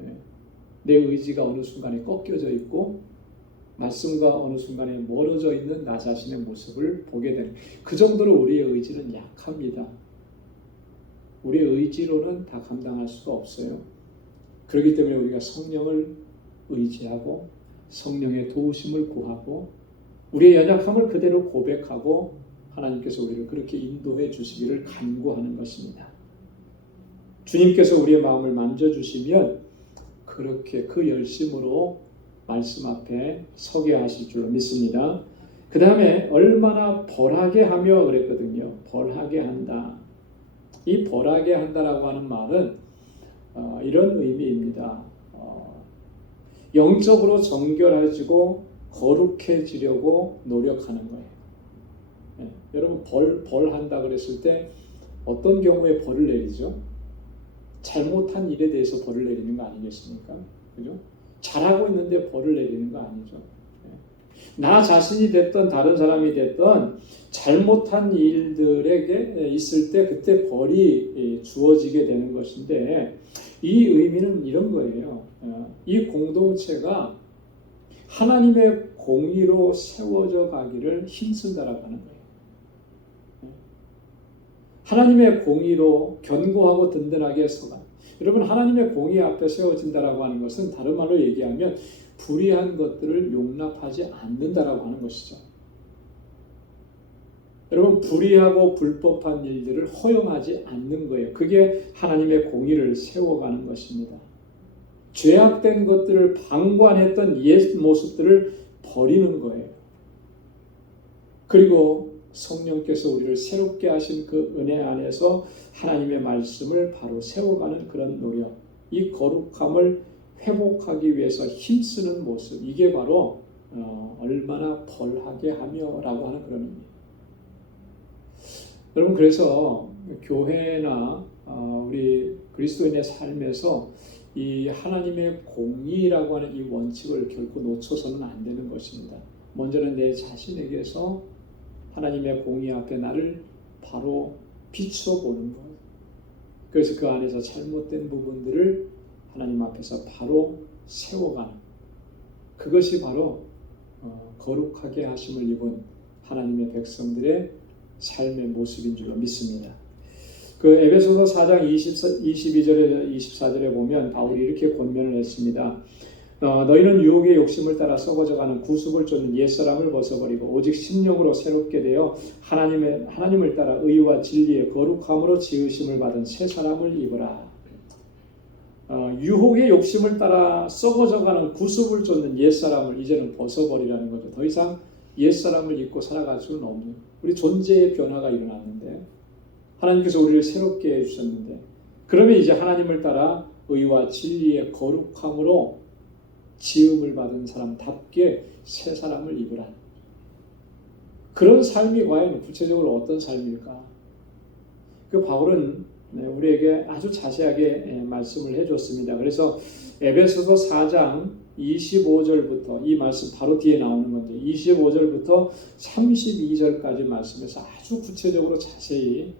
네. 내 의지가 어느 순간에 꺾여져 있고 말씀과 어느 순간에 멀어져 있는 나 자신의 모습을 보게 되는, 그 정도로 우리의 의지는 약합니다. 우리의 의지로는 다 감당할 수가 없어요. 그렇기 때문에 우리가 성령을 의지하고 성령의 도우심을 구하고 우리의 연약함을 그대로 고백하고 하나님께서 우리를 그렇게 인도해 주시기를 간구하는 것입니다. 주님께서 우리의 마음을 만져주시면 그렇게 그 열심으로 말씀 앞에 서게 하실 줄로 믿습니다. 그 다음에 얼마나 벌하게 하며 그랬거든요. 벌하게 한다. 이 벌하게 한다라고 하는 말은 이런 의미입니다. 영적으로 정결해지고 거룩해지려고 노력하는 거예요. 네. 여러분, 벌한다 그랬을 때 어떤 경우에 벌을 내리죠? 잘못한 일에 대해서 벌을 내리는 거 아니겠습니까? 그죠? 잘하고 있는데 벌을 내리는 거 아니죠. 네. 나 자신이 됐던 다른 사람이 됐던 잘못한 일들에게 있을 때 그때 벌이 주어지게 되는 것인데, 이 의미는 이런 거예요. 이 공동체가 하나님의 공의로 세워져 가기를 힘쓴다라고 하는 거예요. 하나님의 공의로 견고하고 든든하게 서가. 여러분, 하나님의 공의 앞에 세워진다라고 하는 것은 다른 말로 얘기하면 불의한 것들을 용납하지 않는다라고 하는 것이죠. 여러분, 불의하고 불법한 일들을 허용하지 않는 거예요. 그게 하나님의 공의를 세워가는 것입니다. 죄악된 것들을 방관했던 옛 모습들을 버리는 거예요. 그리고 성령께서 우리를 새롭게 하신 그 은혜 안에서 하나님의 말씀을 바로 세워가는 그런 노력, 이 거룩함을 회복하기 위해서 힘쓰는 모습, 이게 바로 얼마나 벌하게 하며 라고 하는 그런 의미. 여러분, 그래서 교회나 우리 그리스도인의 삶에서 이 하나님의 공의라고 하는 이 원칙을 결코 놓쳐서는 안 되는 것입니다. 먼저는 내 자신에게서 하나님의 공의 앞에 나를 바로 비춰보는 것. 그래서 그 안에서 잘못된 부분들을 하나님 앞에서 바로 세워가는, 그것이 바로 거룩하게 하심을 입은 하나님의 백성들의 삶의 모습인 줄로 믿습니다. 그 에베소서 4장 22절에 24절에 보면 바울이 이렇게 권면을 했습니다. 너희는 유혹의 욕심을 따라 썩어져가는 구습을 쫓는 옛사람을 벗어버리고 오직 심령으로 새롭게 되어 하나님을 따라 의와 진리의 거룩함으로 지으심을 받은 새 사람을 입으라. 유혹의 욕심을 따라 썩어져가는 구습을 쫓는 옛사람을 이제는 벗어버리라는 거죠. 더 이상 옛사람을 입고 살아갈 수는 없는, 우리 존재의 변화가 일어났는데 하나님께서 우리를 새롭게 해주셨는데, 그러면 이제 하나님을 따라 의와 진리의 거룩함으로 지음을 받은 사람답게 새 사람을 입으라. 그런 삶이 과연 구체적으로 어떤 삶일까? 그 바울은 우리에게 아주 자세하게 말씀을 해줬습니다. 그래서 에베소서 4장 25절부터, 이 말씀 바로 뒤에 나오는 건데 25절부터 32절까지 말씀에서 아주 구체적으로 자세히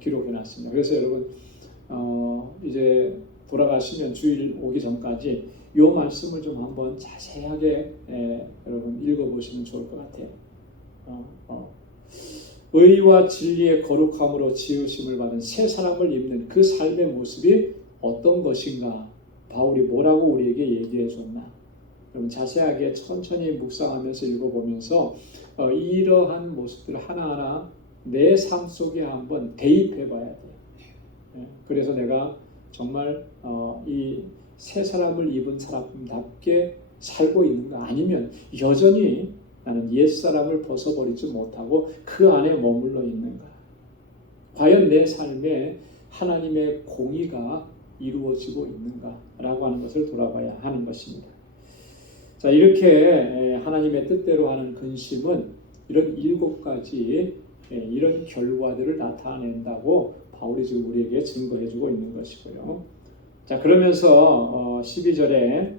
기록해놨습니다. 그래서 여러분 이제 돌아가시면 주일 오기 전까지 이 말씀을 좀 한번 자세하게 여러분 읽어보시면 좋을 것 같아요. 의와 진리의 거룩함으로 지으심을 받은 새 사람을 입는 그 삶의 모습이 어떤 것인가? 바울이 뭐라고 우리에게 얘기해 줬나? 여러분 자세하게 천천히 묵상하면서 읽어보면서 이러한 모습들 하나하나 내 삶 속에 한번 대입해 봐야 돼요. 그래서 내가 정말 이 새 사람을 입은 사람답게 살고 있는가? 아니면 여전히 나는 옛사람을 벗어버리지 못하고 그 안에 머물러 있는가? 과연 내 삶에 하나님의 공의가 이루어지고 있는가? 라고 하는 것을 돌아봐야 하는 것입니다. 자, 이렇게 하나님의 뜻대로 하는 근심은 이런 7가지 이런 결과들을 나타낸다고 바울이 지금 우리에게 증거해주고 있는 것이고요. 자, 그러면서 12절에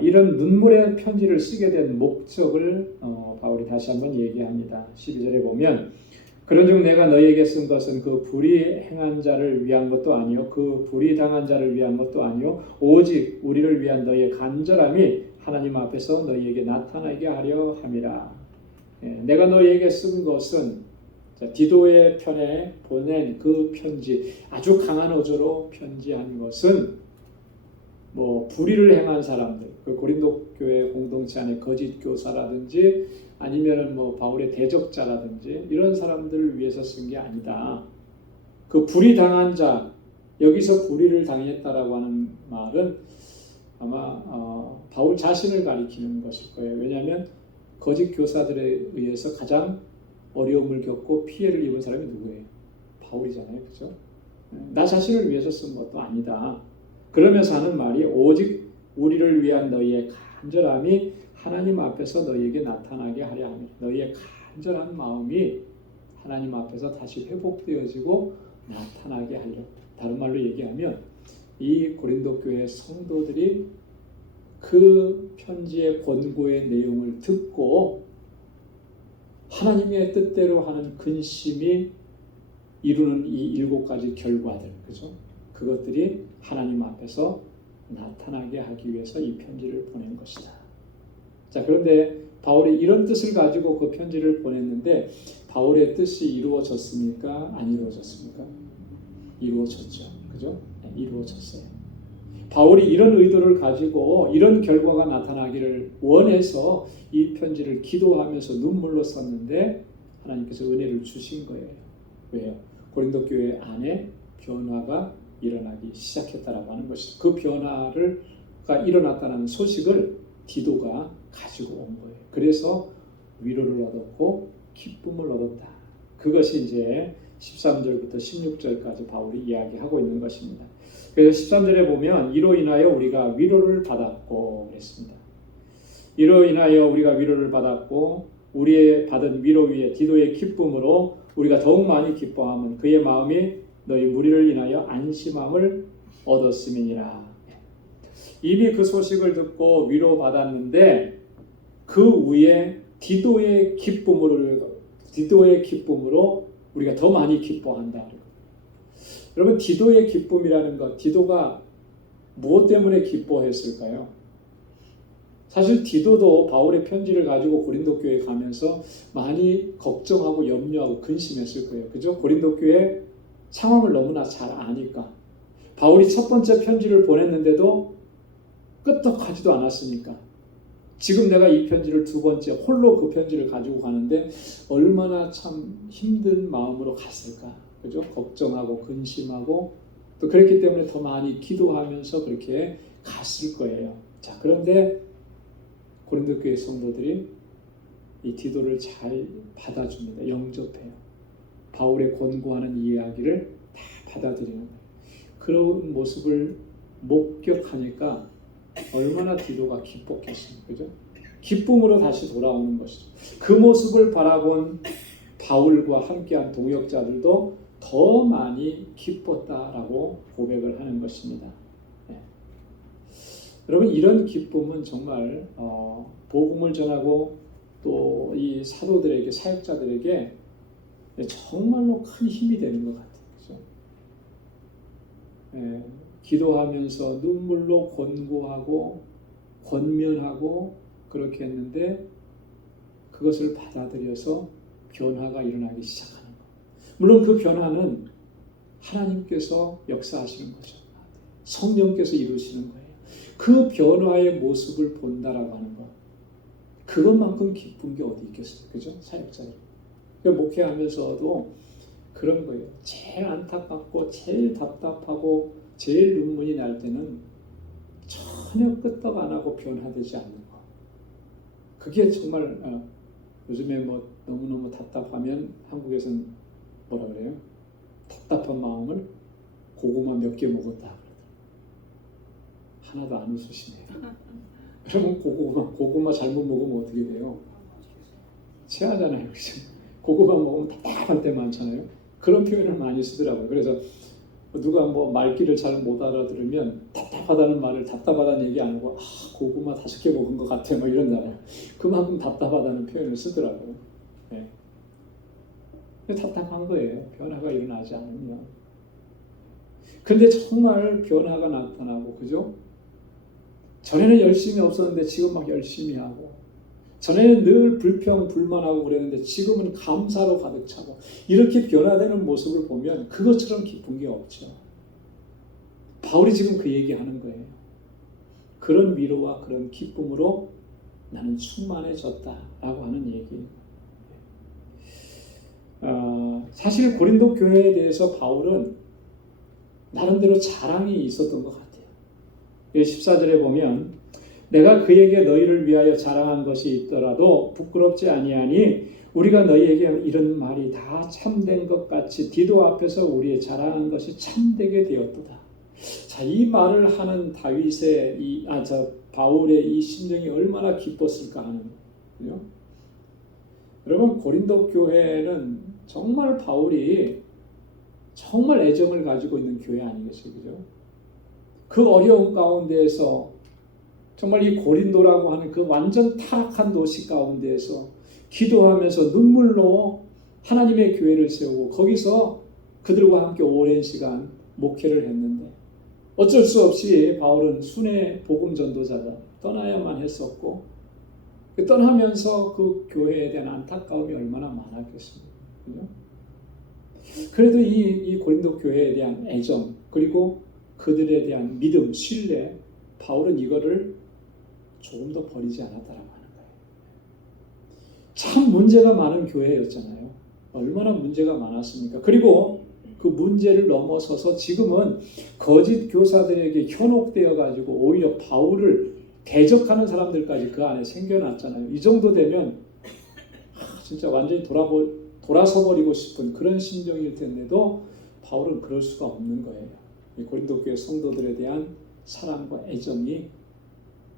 이런 눈물의 편지를 쓰게 된 목적을 바울이 다시 한번 얘기합니다. 12절에 보면 그런즉 내가 너희에게 쓴 것은 그 불의 행한 자를 위한 것도 아니요 그 불의 당한 자를 위한 것도 아니요 오직 우리를 위한 너희의 간절함이 하나님 앞에서 너희에게 나타나게 하려 함이라. 내가 너희에게 쓴 것은 디도의 편에 보낸 그 편지, 아주 강한 어조로 편지한 것은 뭐 불의를 행한 사람들, 그 고린도 교회 공동체 안에 거짓 교사라든지 아니면은 뭐 바울의 대적자라든지 이런 사람들을 위해서 쓴 게 아니다. 그 불의 당한 자, 여기서 불의를 당했다라고 하는 말은 아마 바울 자신을 가리키는 것일 거예요. 왜냐하면 거짓 교사들에 의해서 가장 어려움을 겪고 피해를 입은 사람이 누구예요? 바울이잖아요. 그렇죠? 나 자신을 위해서 쓴 것도 아니다. 그러면서 하는 말이 오직 우리를 위한 너희의 간절함이 하나님 앞에서 너희에게 나타나게 하려 합니다. 너희의 간절한 마음이 하나님 앞에서 다시 회복되어지고 나타나게 하려. 다른 말로 얘기하면 이 고린도 교회 성도들이 그 편지의 권고의 내용을 듣고 하나님의 뜻대로 하는 근심이 이루는 이 7가지 결과들, 그죠? 그것들이 하나님 앞에서 나타나게 하기 위해서 이 편지를 보낸 것이다. 자, 그런데 바울이 이런 뜻을 가지고 그 편지를 보냈는데 바울의 뜻이 이루어졌습니까? 안 이루어졌습니까? 이루어졌죠. 그죠? 이루어졌어요. 바울이 이런 의도를 가지고 이런 결과가 나타나기를 원해서 이 편지를 기도하면서 눈물로 썼는데 하나님께서 은혜를 주신 거예요. 왜요? 고린도 교회 안에 변화가 일어나기 시작했다라고 하는 것이죠. 그 변화가 일어났다는 소식을 디도가 가지고 온 거예요. 그래서 위로를 얻었고 기쁨을 얻었다. 그것이 이제 13절부터 16절까지 바울이 이야기하고 있는 것입니다. 그래서 13절에 보면 이로 인하여 우리가 위로를 받았고 그랬습니다. 이로 인하여 우리가 위로를 받았고 우리의 받은 위로 위에 디도의 기쁨으로 우리가 더욱 많이 기뻐하면 그의 마음이 너희 무리를 인하여 안심함을 얻었음이니라. 이미 그 소식을 듣고 위로받았는데 그 위에 디도의 기쁨으로 우리가 더 많이 기뻐한다. 여러분, 디도의 기쁨이라는 것, 디도가 무엇 때문에 기뻐했을까요? 사실 디도도 바울의 편지를 가지고 고린도 교회에 가면서 많이 걱정하고 염려하고 근심했을 거예요. 그죠? 고린도 교회 상황을 너무나 잘 아니까. 바울이 첫 번째 편지를 보냈는데도 끄떡하지도 않았으니까. 지금 내가 이 편지를 두 번째 홀로 그 편지를 가지고 가는데 얼마나 참 힘든 마음으로 갔을까. 그죠? 걱정하고 근심하고 또 그랬기 때문에 더 많이 기도하면서 그렇게 갔을 거예요. 자, 그런데 고린도 교회 성도들이 이 디도를 잘 받아줍니다. 영접해요. 바울의 권고하는 이야기를 다 받아들이는 거예요. 그런 모습을 목격하니까 얼마나 디도가 기뻤겠습니까? 그죠? 기쁨으로 다시 돌아오는 것이죠. 그 모습을 바라본 바울과 함께한 동역자들도 더 많이 기뻤다라고 고백을 하는 것입니다. 네. 여러분, 이런 기쁨은 정말 복음을 전하고 또 이 사도들에게, 사역자들에게 정말로 큰 힘이 되는 것 같아요. 그렇죠? 예, 기도하면서 눈물로 권고하고 권면하고 그렇게 했는데 그것을 받아들여서 변화가 일어나기 시작하는 것. 물론 그 변화는 하나님께서 역사하시는 거죠. 성령께서 이루시는 거예요. 그 변화의 모습을 본다라고 하는 것. 그것만큼 기쁜 게 어디 있겠어요. 그죠? 사역자들. 목회하면서도 그런 거예요. 제일 안타깝고 제일 답답하고 제일 눈물이 날 때는 전혀 끄떡 안 하고 변화되지 않는 거. 그게 정말 요즘에 뭐 너무너무 답답하면 한국에서는 뭐라 그래요? 답답한 마음을 고구마 몇 개 먹었다. 하나도 안 웃으시네요. 그러면 고구마 잘못 먹으면 어떻게 돼요? 체하잖아요. 그죠? 고구마 먹으면 답답할 때 많잖아요. 그런 표현을 많이 쓰더라고요. 그래서 누가 뭐 말귀를 잘 못 알아들으면 답답하다는 말을 답답하다는 얘기 안 하고 고구마 5개 먹은 것 같아 뭐 이런다고요. 그만큼 답답하다는 표현을 쓰더라고요. 네. 답답한 거예요. 변화가 일어나지 않으면. 근데 정말 변화가 나타나고, 그죠? 전에는 열심히 없었는데 지금 막 열심히 하고, 전에는 늘 불평불만하고 그랬는데 지금은 감사로 가득 차고, 이렇게 변화되는 모습을 보면 그것처럼 기쁜 게 없죠. 바울이 지금 그 얘기하는 거예요. 그런 위로와 그런 기쁨으로 나는 충만해졌다라고 하는 얘기. 사실 고린도 교회에 대해서 바울은 나름대로 자랑이 있었던 것 같아요. 14절에 보면 내가 그에게 너희를 위하여 자랑한 것이 있더라도 부끄럽지 아니하니 우리가 너희에게 이런 말이 다 참된 것 같이 디도 앞에서 우리의 자랑한 것이 참되게 되었도다. 자, 이 말을 하는 바울의 이 심정이 얼마나 기뻤을까 하는 거예요. 여러분, 고린도 교회는 정말 바울이 정말 애정을 가지고 있는 교회 아니겠어요? 그죠? 그 어려운 가운데에서 정말 이 고린도라고 하는 그 완전 타락한 도시 가운데에서 기도하면서 눈물로 하나님의 교회를 세우고 거기서 그들과 함께 오랜 시간 목회를 했는데 어쩔 수 없이 바울은 순회 복음 전도자가 떠나야만 했었고 떠나면서 그 교회에 대한 안타까움이 얼마나 많았겠습니까? 그죠? 그래도 이 고린도 교회에 대한 애정 그리고 그들에 대한 믿음, 신뢰, 바울은 이거를 조금 더 버리지 않았다라고 하는 거예요. 참 문제가 많은 교회였잖아요. 얼마나 문제가 많았습니까? 그리고 그 문제를 넘어서서 지금은 거짓 교사들에게 현혹되어 가지고 오히려 바울을 대적하는 사람들까지 그 안에 생겨났잖아요. 이 정도 되면 진짜 완전히 돌아서 버리고 싶은 그런 심정일 텐데도 바울은 그럴 수가 없는 거예요. 고린도 교회 성도들에 대한 사랑과 애정이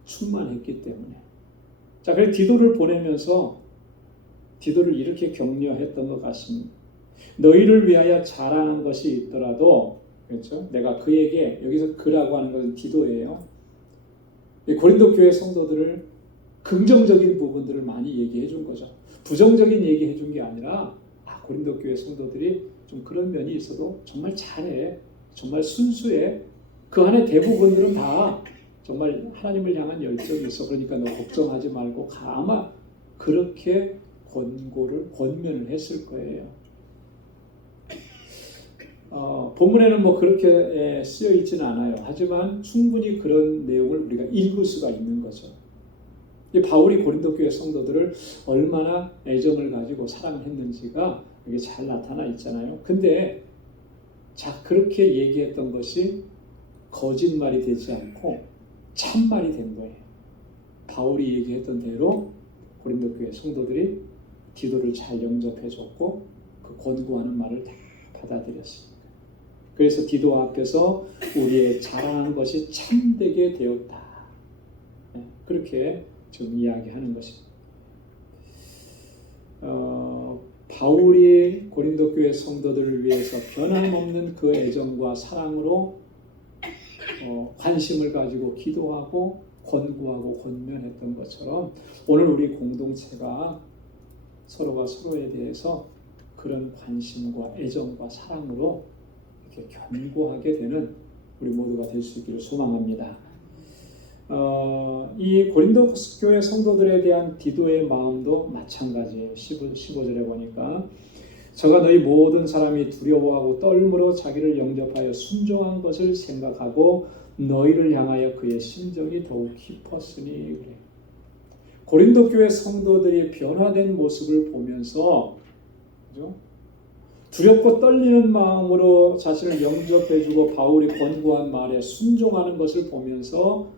충만했기 때문에. 자, 그래서 디도를 보내면서 디도를 이렇게 격려했던 것 같습니다. 너희를 위하여 잘하는 것이 있더라도, 그렇죠? 내가 그에게, 여기서 그라고 하는 것은 디도예요. 고린도 교회 성도들을 긍정적인 부분들을 많이 얘기해 준 거죠. 부정적인 얘기해 준 게 아니라 고린도 교회 성도들이 좀 그런 면이 있어도 정말 잘해, 정말 순수해. 그 안에 대부분들은 다 정말 하나님을 향한 열정이 있어. 그러니까 너 걱정하지 말고 가. 아마 그렇게 권면을 했을 거예요. 본문에는 뭐 그렇게 쓰여 있지는 않아요. 하지만 충분히 그런 내용을 우리가 읽을 수가 있는 거죠. 바울이 고린도 교회 성도들을 얼마나 애정을 가지고 사랑했는지가 여기 잘 나타나 있잖아요. 근데 자, 그렇게 얘기했던 것이 거짓말이 되지 않고 참말이 된 거예요. 바울이 얘기했던 대로 고린도 교회 성도들이 디도를 잘 영접해줬고 그 권고하는 말을 다 받아들였습니다. 그래서 디도 앞에서 우리의 자랑한 것이 참되게 되었다. 그렇게 지금 이야기하는 것입니다. 바울이 고린도 교회 성도들을 위해서 변함없는 그 애정과 사랑으로 관심을 가지고 기도하고 권고하고 권면했던 것처럼 오늘 우리 공동체가 서로가 서로에 대해서 그런 관심과 애정과 사랑으로 이렇게 견고하게 되는 우리 모두가 될 수 있기를 소망합니다. 이 고린도 교회 성도들에 대한 디도의 마음도 마찬가지예요. 15절에 보니까 저가 너희 모든 사람이 두려워하고 떨므로 자기를 영접하여 순종한 것을 생각하고 너희를 향하여 그의 심정이 더욱 깊었으니 그래. 고린도 교회 성도들이 변화된 모습을 보면서, 그죠? 두렵고 떨리는 마음으로 자신을 영접해주고 바울이 권고한 말에 순종하는 것을 보면서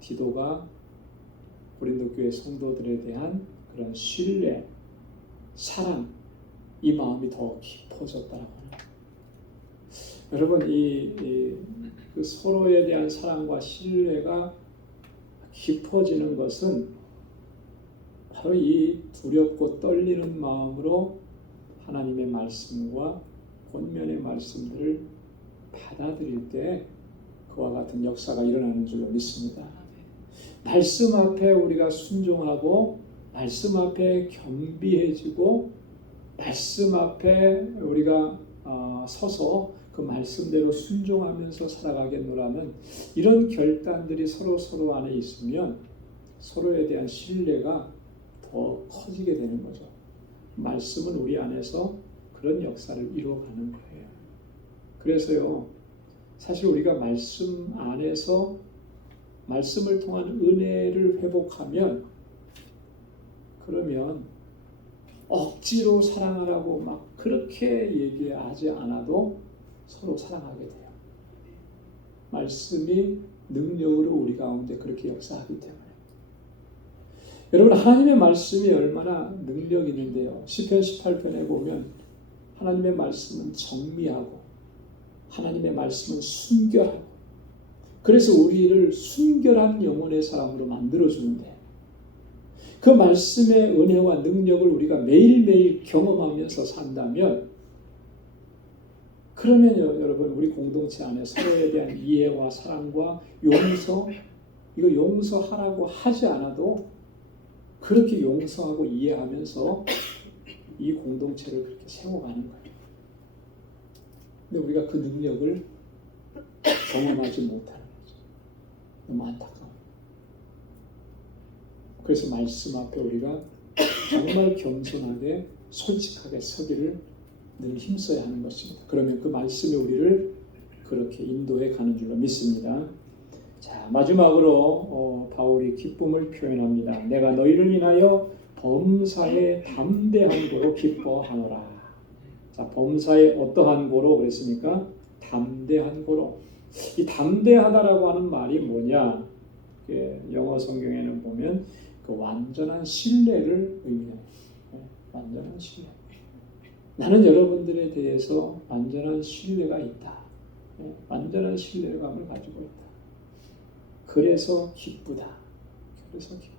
디도가 고린도 교회 성도들에 대한 그런 신뢰, 사랑, 이 마음이 더 깊어졌다고 합니다. 여러분, 그 서로에 대한 사랑과 신뢰가 깊어지는 것은 바로 이 두렵고 떨리는 마음으로 하나님의 말씀과 권면의 말씀들을 받아들일 때 그와 같은 역사가 일어나는 줄로 믿습니다. 말씀 앞에 우리가 순종하고 말씀 앞에 겸비해지고 말씀 앞에 우리가 서서 그 말씀대로 순종하면서 살아가겠노라는 이런 결단들이 서로 안에 있으면 서로에 대한 신뢰가 더 커지게 되는 거죠. 말씀은 우리 안에서 그런 역사를 이루어가는 거예요. 그래서요, 사실 우리가 말씀 안에서 말씀을 통한 은혜를 회복하면, 그러면 억지로 사랑하라고 막 그렇게 얘기하지 않아도 서로 사랑하게 돼요. 말씀이 능력으로 우리 가운데 그렇게 역사하기 때문에. 여러분, 하나님의 말씀이 얼마나 능력이 있는데요. 시편 18편에 보면 하나님의 말씀은 정미하고 하나님의 말씀은 순결하고, 그래서 우리를 순결한 영혼의 사람으로 만들어주는데, 그 말씀의 은혜와 능력을 우리가 매일매일 경험하면서 산다면, 그러면요, 여러분, 우리 공동체 안에 서로에 대한 이해와 사랑과 용서, 이거 용서하라고 하지 않아도 그렇게 용서하고 이해하면서 이 공동체를 그렇게 세워가는 거예요. 근데 우리가 그 능력을 경험하지 못하는 거죠. 너무 안타까워요. 그래서 말씀 앞에 우리가 정말 겸손하게 솔직하게 서기를 늘 힘써야 하는 것입니다. 그러면 그 말씀이 우리를 그렇게 인도해 가는 줄로 믿습니다. 자, 마지막으로 바울이 기쁨을 표현합니다. 내가 너희를 인하여 범사에 담대함으로 기뻐하노라. 자, 범사에 어떠한 고로 그랬습니까? 담대한 고로. 이 담대하다라고 하는 말이 뭐냐? 영어 성경에는 보면 그 완전한 신뢰를 의미해요. 완전한 신뢰. 나는 여러분들에 대해서 완전한 신뢰가 있다. 완전한 신뢰감을 가지고 있다. 그래서 기쁘다. 그래서 기쁘다.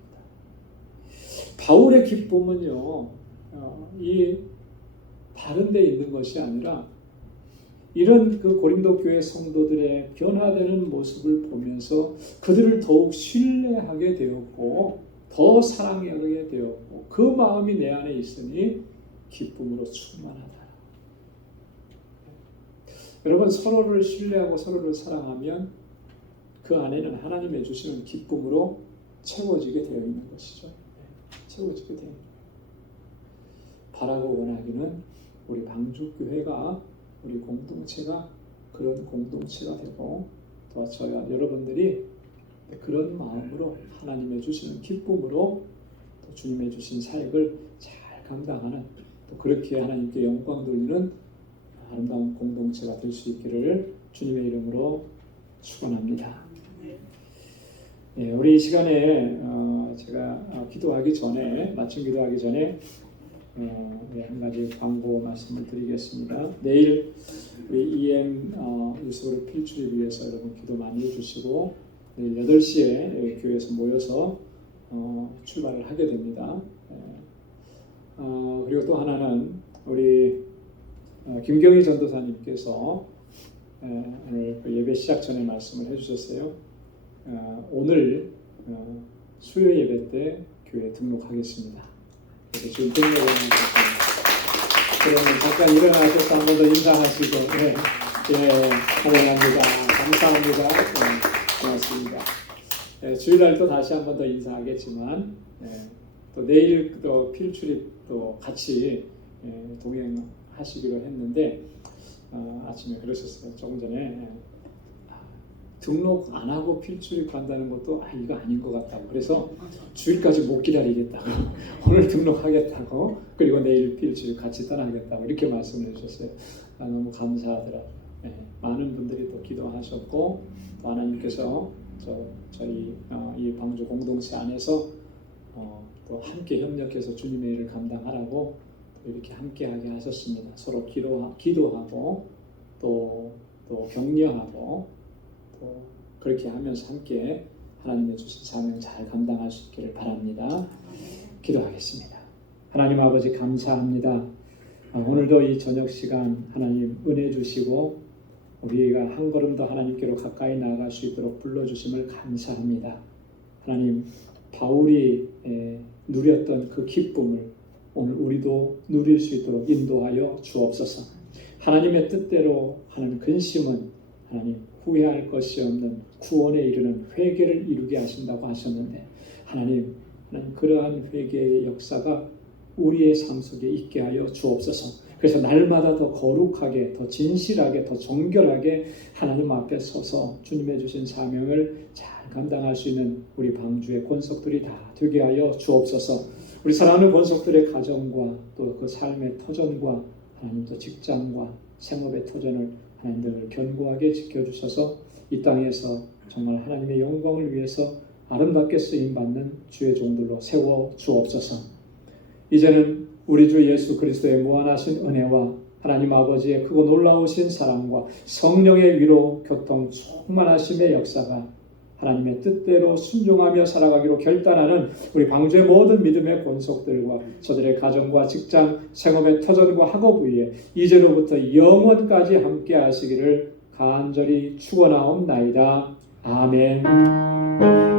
바울의 기쁨은요, 이 다른 데 있는 것이 아니라 이런 그 고린도 교회 성도들의 변화되는 모습을 보면서 그들을 더욱 신뢰하게 되었고 더 사랑하게 되었고 그 마음이 내 안에 있으니 기쁨으로 충만하다. 여러분, 서로를 신뢰하고 서로를 사랑하면 그 안에는 하나님의 주시는 기쁨으로 채워지게 되어 있는 것이죠. 채워지게 되어 있는 거예요. 바라고 원하기는 우리 방주교회가, 우리 공동체가 그런 공동체가 되고 또 저와 여러분들이 그런 마음으로 하나님의 주시는 기쁨으로 또 주님의 주신 사역을 잘 감당하는, 또 그렇게 하나님께 영광 돌리는 아름다운 공동체가 될 수 있기를 주님의 이름으로 축원합니다. 네, 우리 이 시간에 제가 기도하기 전에, 마침 기도하기 전에 한 가지 광고 말씀을 드리겠습니다. 내일 우리 EM 유수를 필출을 위해서 여러분 기도 많이 해주시고 내일 8시에 교회에서 모여서 출발을 하게 됩니다. 그리고 또 하나는 우리 김경희 전도사님께서 오늘 예배 시작 전에 말씀을 해주셨어요. 오늘 수요 예배 때 교회 등록하겠습니다. 그래서 지금 등록을 하셨습니다. 그러면 잠깐 일어나셔서 한 번 더 인사하시고, 환영합니다. 감사합니다. 고맙습니다. 주일날 또 다시 한 번 더 인사하겠지만, 또 내일 또 필출입 또 같이 동행하시기로 했는데, 아침에 그러셨어요. 조금 전에 등록 안 하고 필출입 간다는 것도 이거 아닌 것 같다고. 그래서 주일까지 못 기다리겠다고. 오늘 등록하겠다고. 그리고 내일 필출입 같이 떠나겠다고. 이렇게 말씀해 주셨어요. 너무 감사하더라고요. 많은 분들이 또 기도하셨고 또 하나님께서 저희 이 방주 공동체 안에서 또 함께 협력해서 주님의 일을 감당하라고 이렇게 함께하게 하셨습니다. 서로 기도하고 또 격려하고 또 그렇게 하면서 함께 하나님의 주신 사명 잘 감당할 수 있기를 바랍니다. 기도하겠습니다. 하나님 아버지 감사합니다. 오늘도 이 저녁 시간 하나님 은혜 주시고 우리가 한 걸음 더 하나님께로 가까이 나아갈 수 있도록 불러주심을 감사합니다. 하나님, 바울이 누렸던 그 기쁨을 오늘 우리도 누릴 수 있도록 인도하여 주옵소서. 하나님의 뜻대로 하는 근심은 하나님 후회할 것이 없는 구원에 이르는 회개를 이루게 하신다고 하셨는데 하나님 그러한 회개의 역사가 우리의 삶 속에 있게 하여 주옵소서. 그래서 날마다 더 거룩하게, 더 진실하게, 더 정결하게 하나님 앞에 서서 주님의 주신 사명을 잘 감당할 수 있는 우리 방주의 권속들이 다 되게 하여 주옵소서. 우리 사랑하는 권속들의 가정과 또 그 삶의 터전과 하나님 또 직장과 생업의 터전을 하나님들 견고하게 지켜주셔서 이 땅에서 정말 하나님의 영광을 위해서 아름답게 쓰임받는 주의 종들로 세워 주옵소서. 이제는 우리 주 예수 그리스도의 무한하신 은혜와 하나님 아버지의 크고 놀라우신 사랑과 성령의 위로 교통 충만하심의 역사가 하나님의 뜻대로 순종하며 살아가기로 결단하는 우리 방주의 모든 믿음의 권속들과 저들의 가정과 직장, 생업의 터전과 학업 위에 이제로부터 영원까지 함께 하시기를 간절히 축원하옵나이다. 아멘.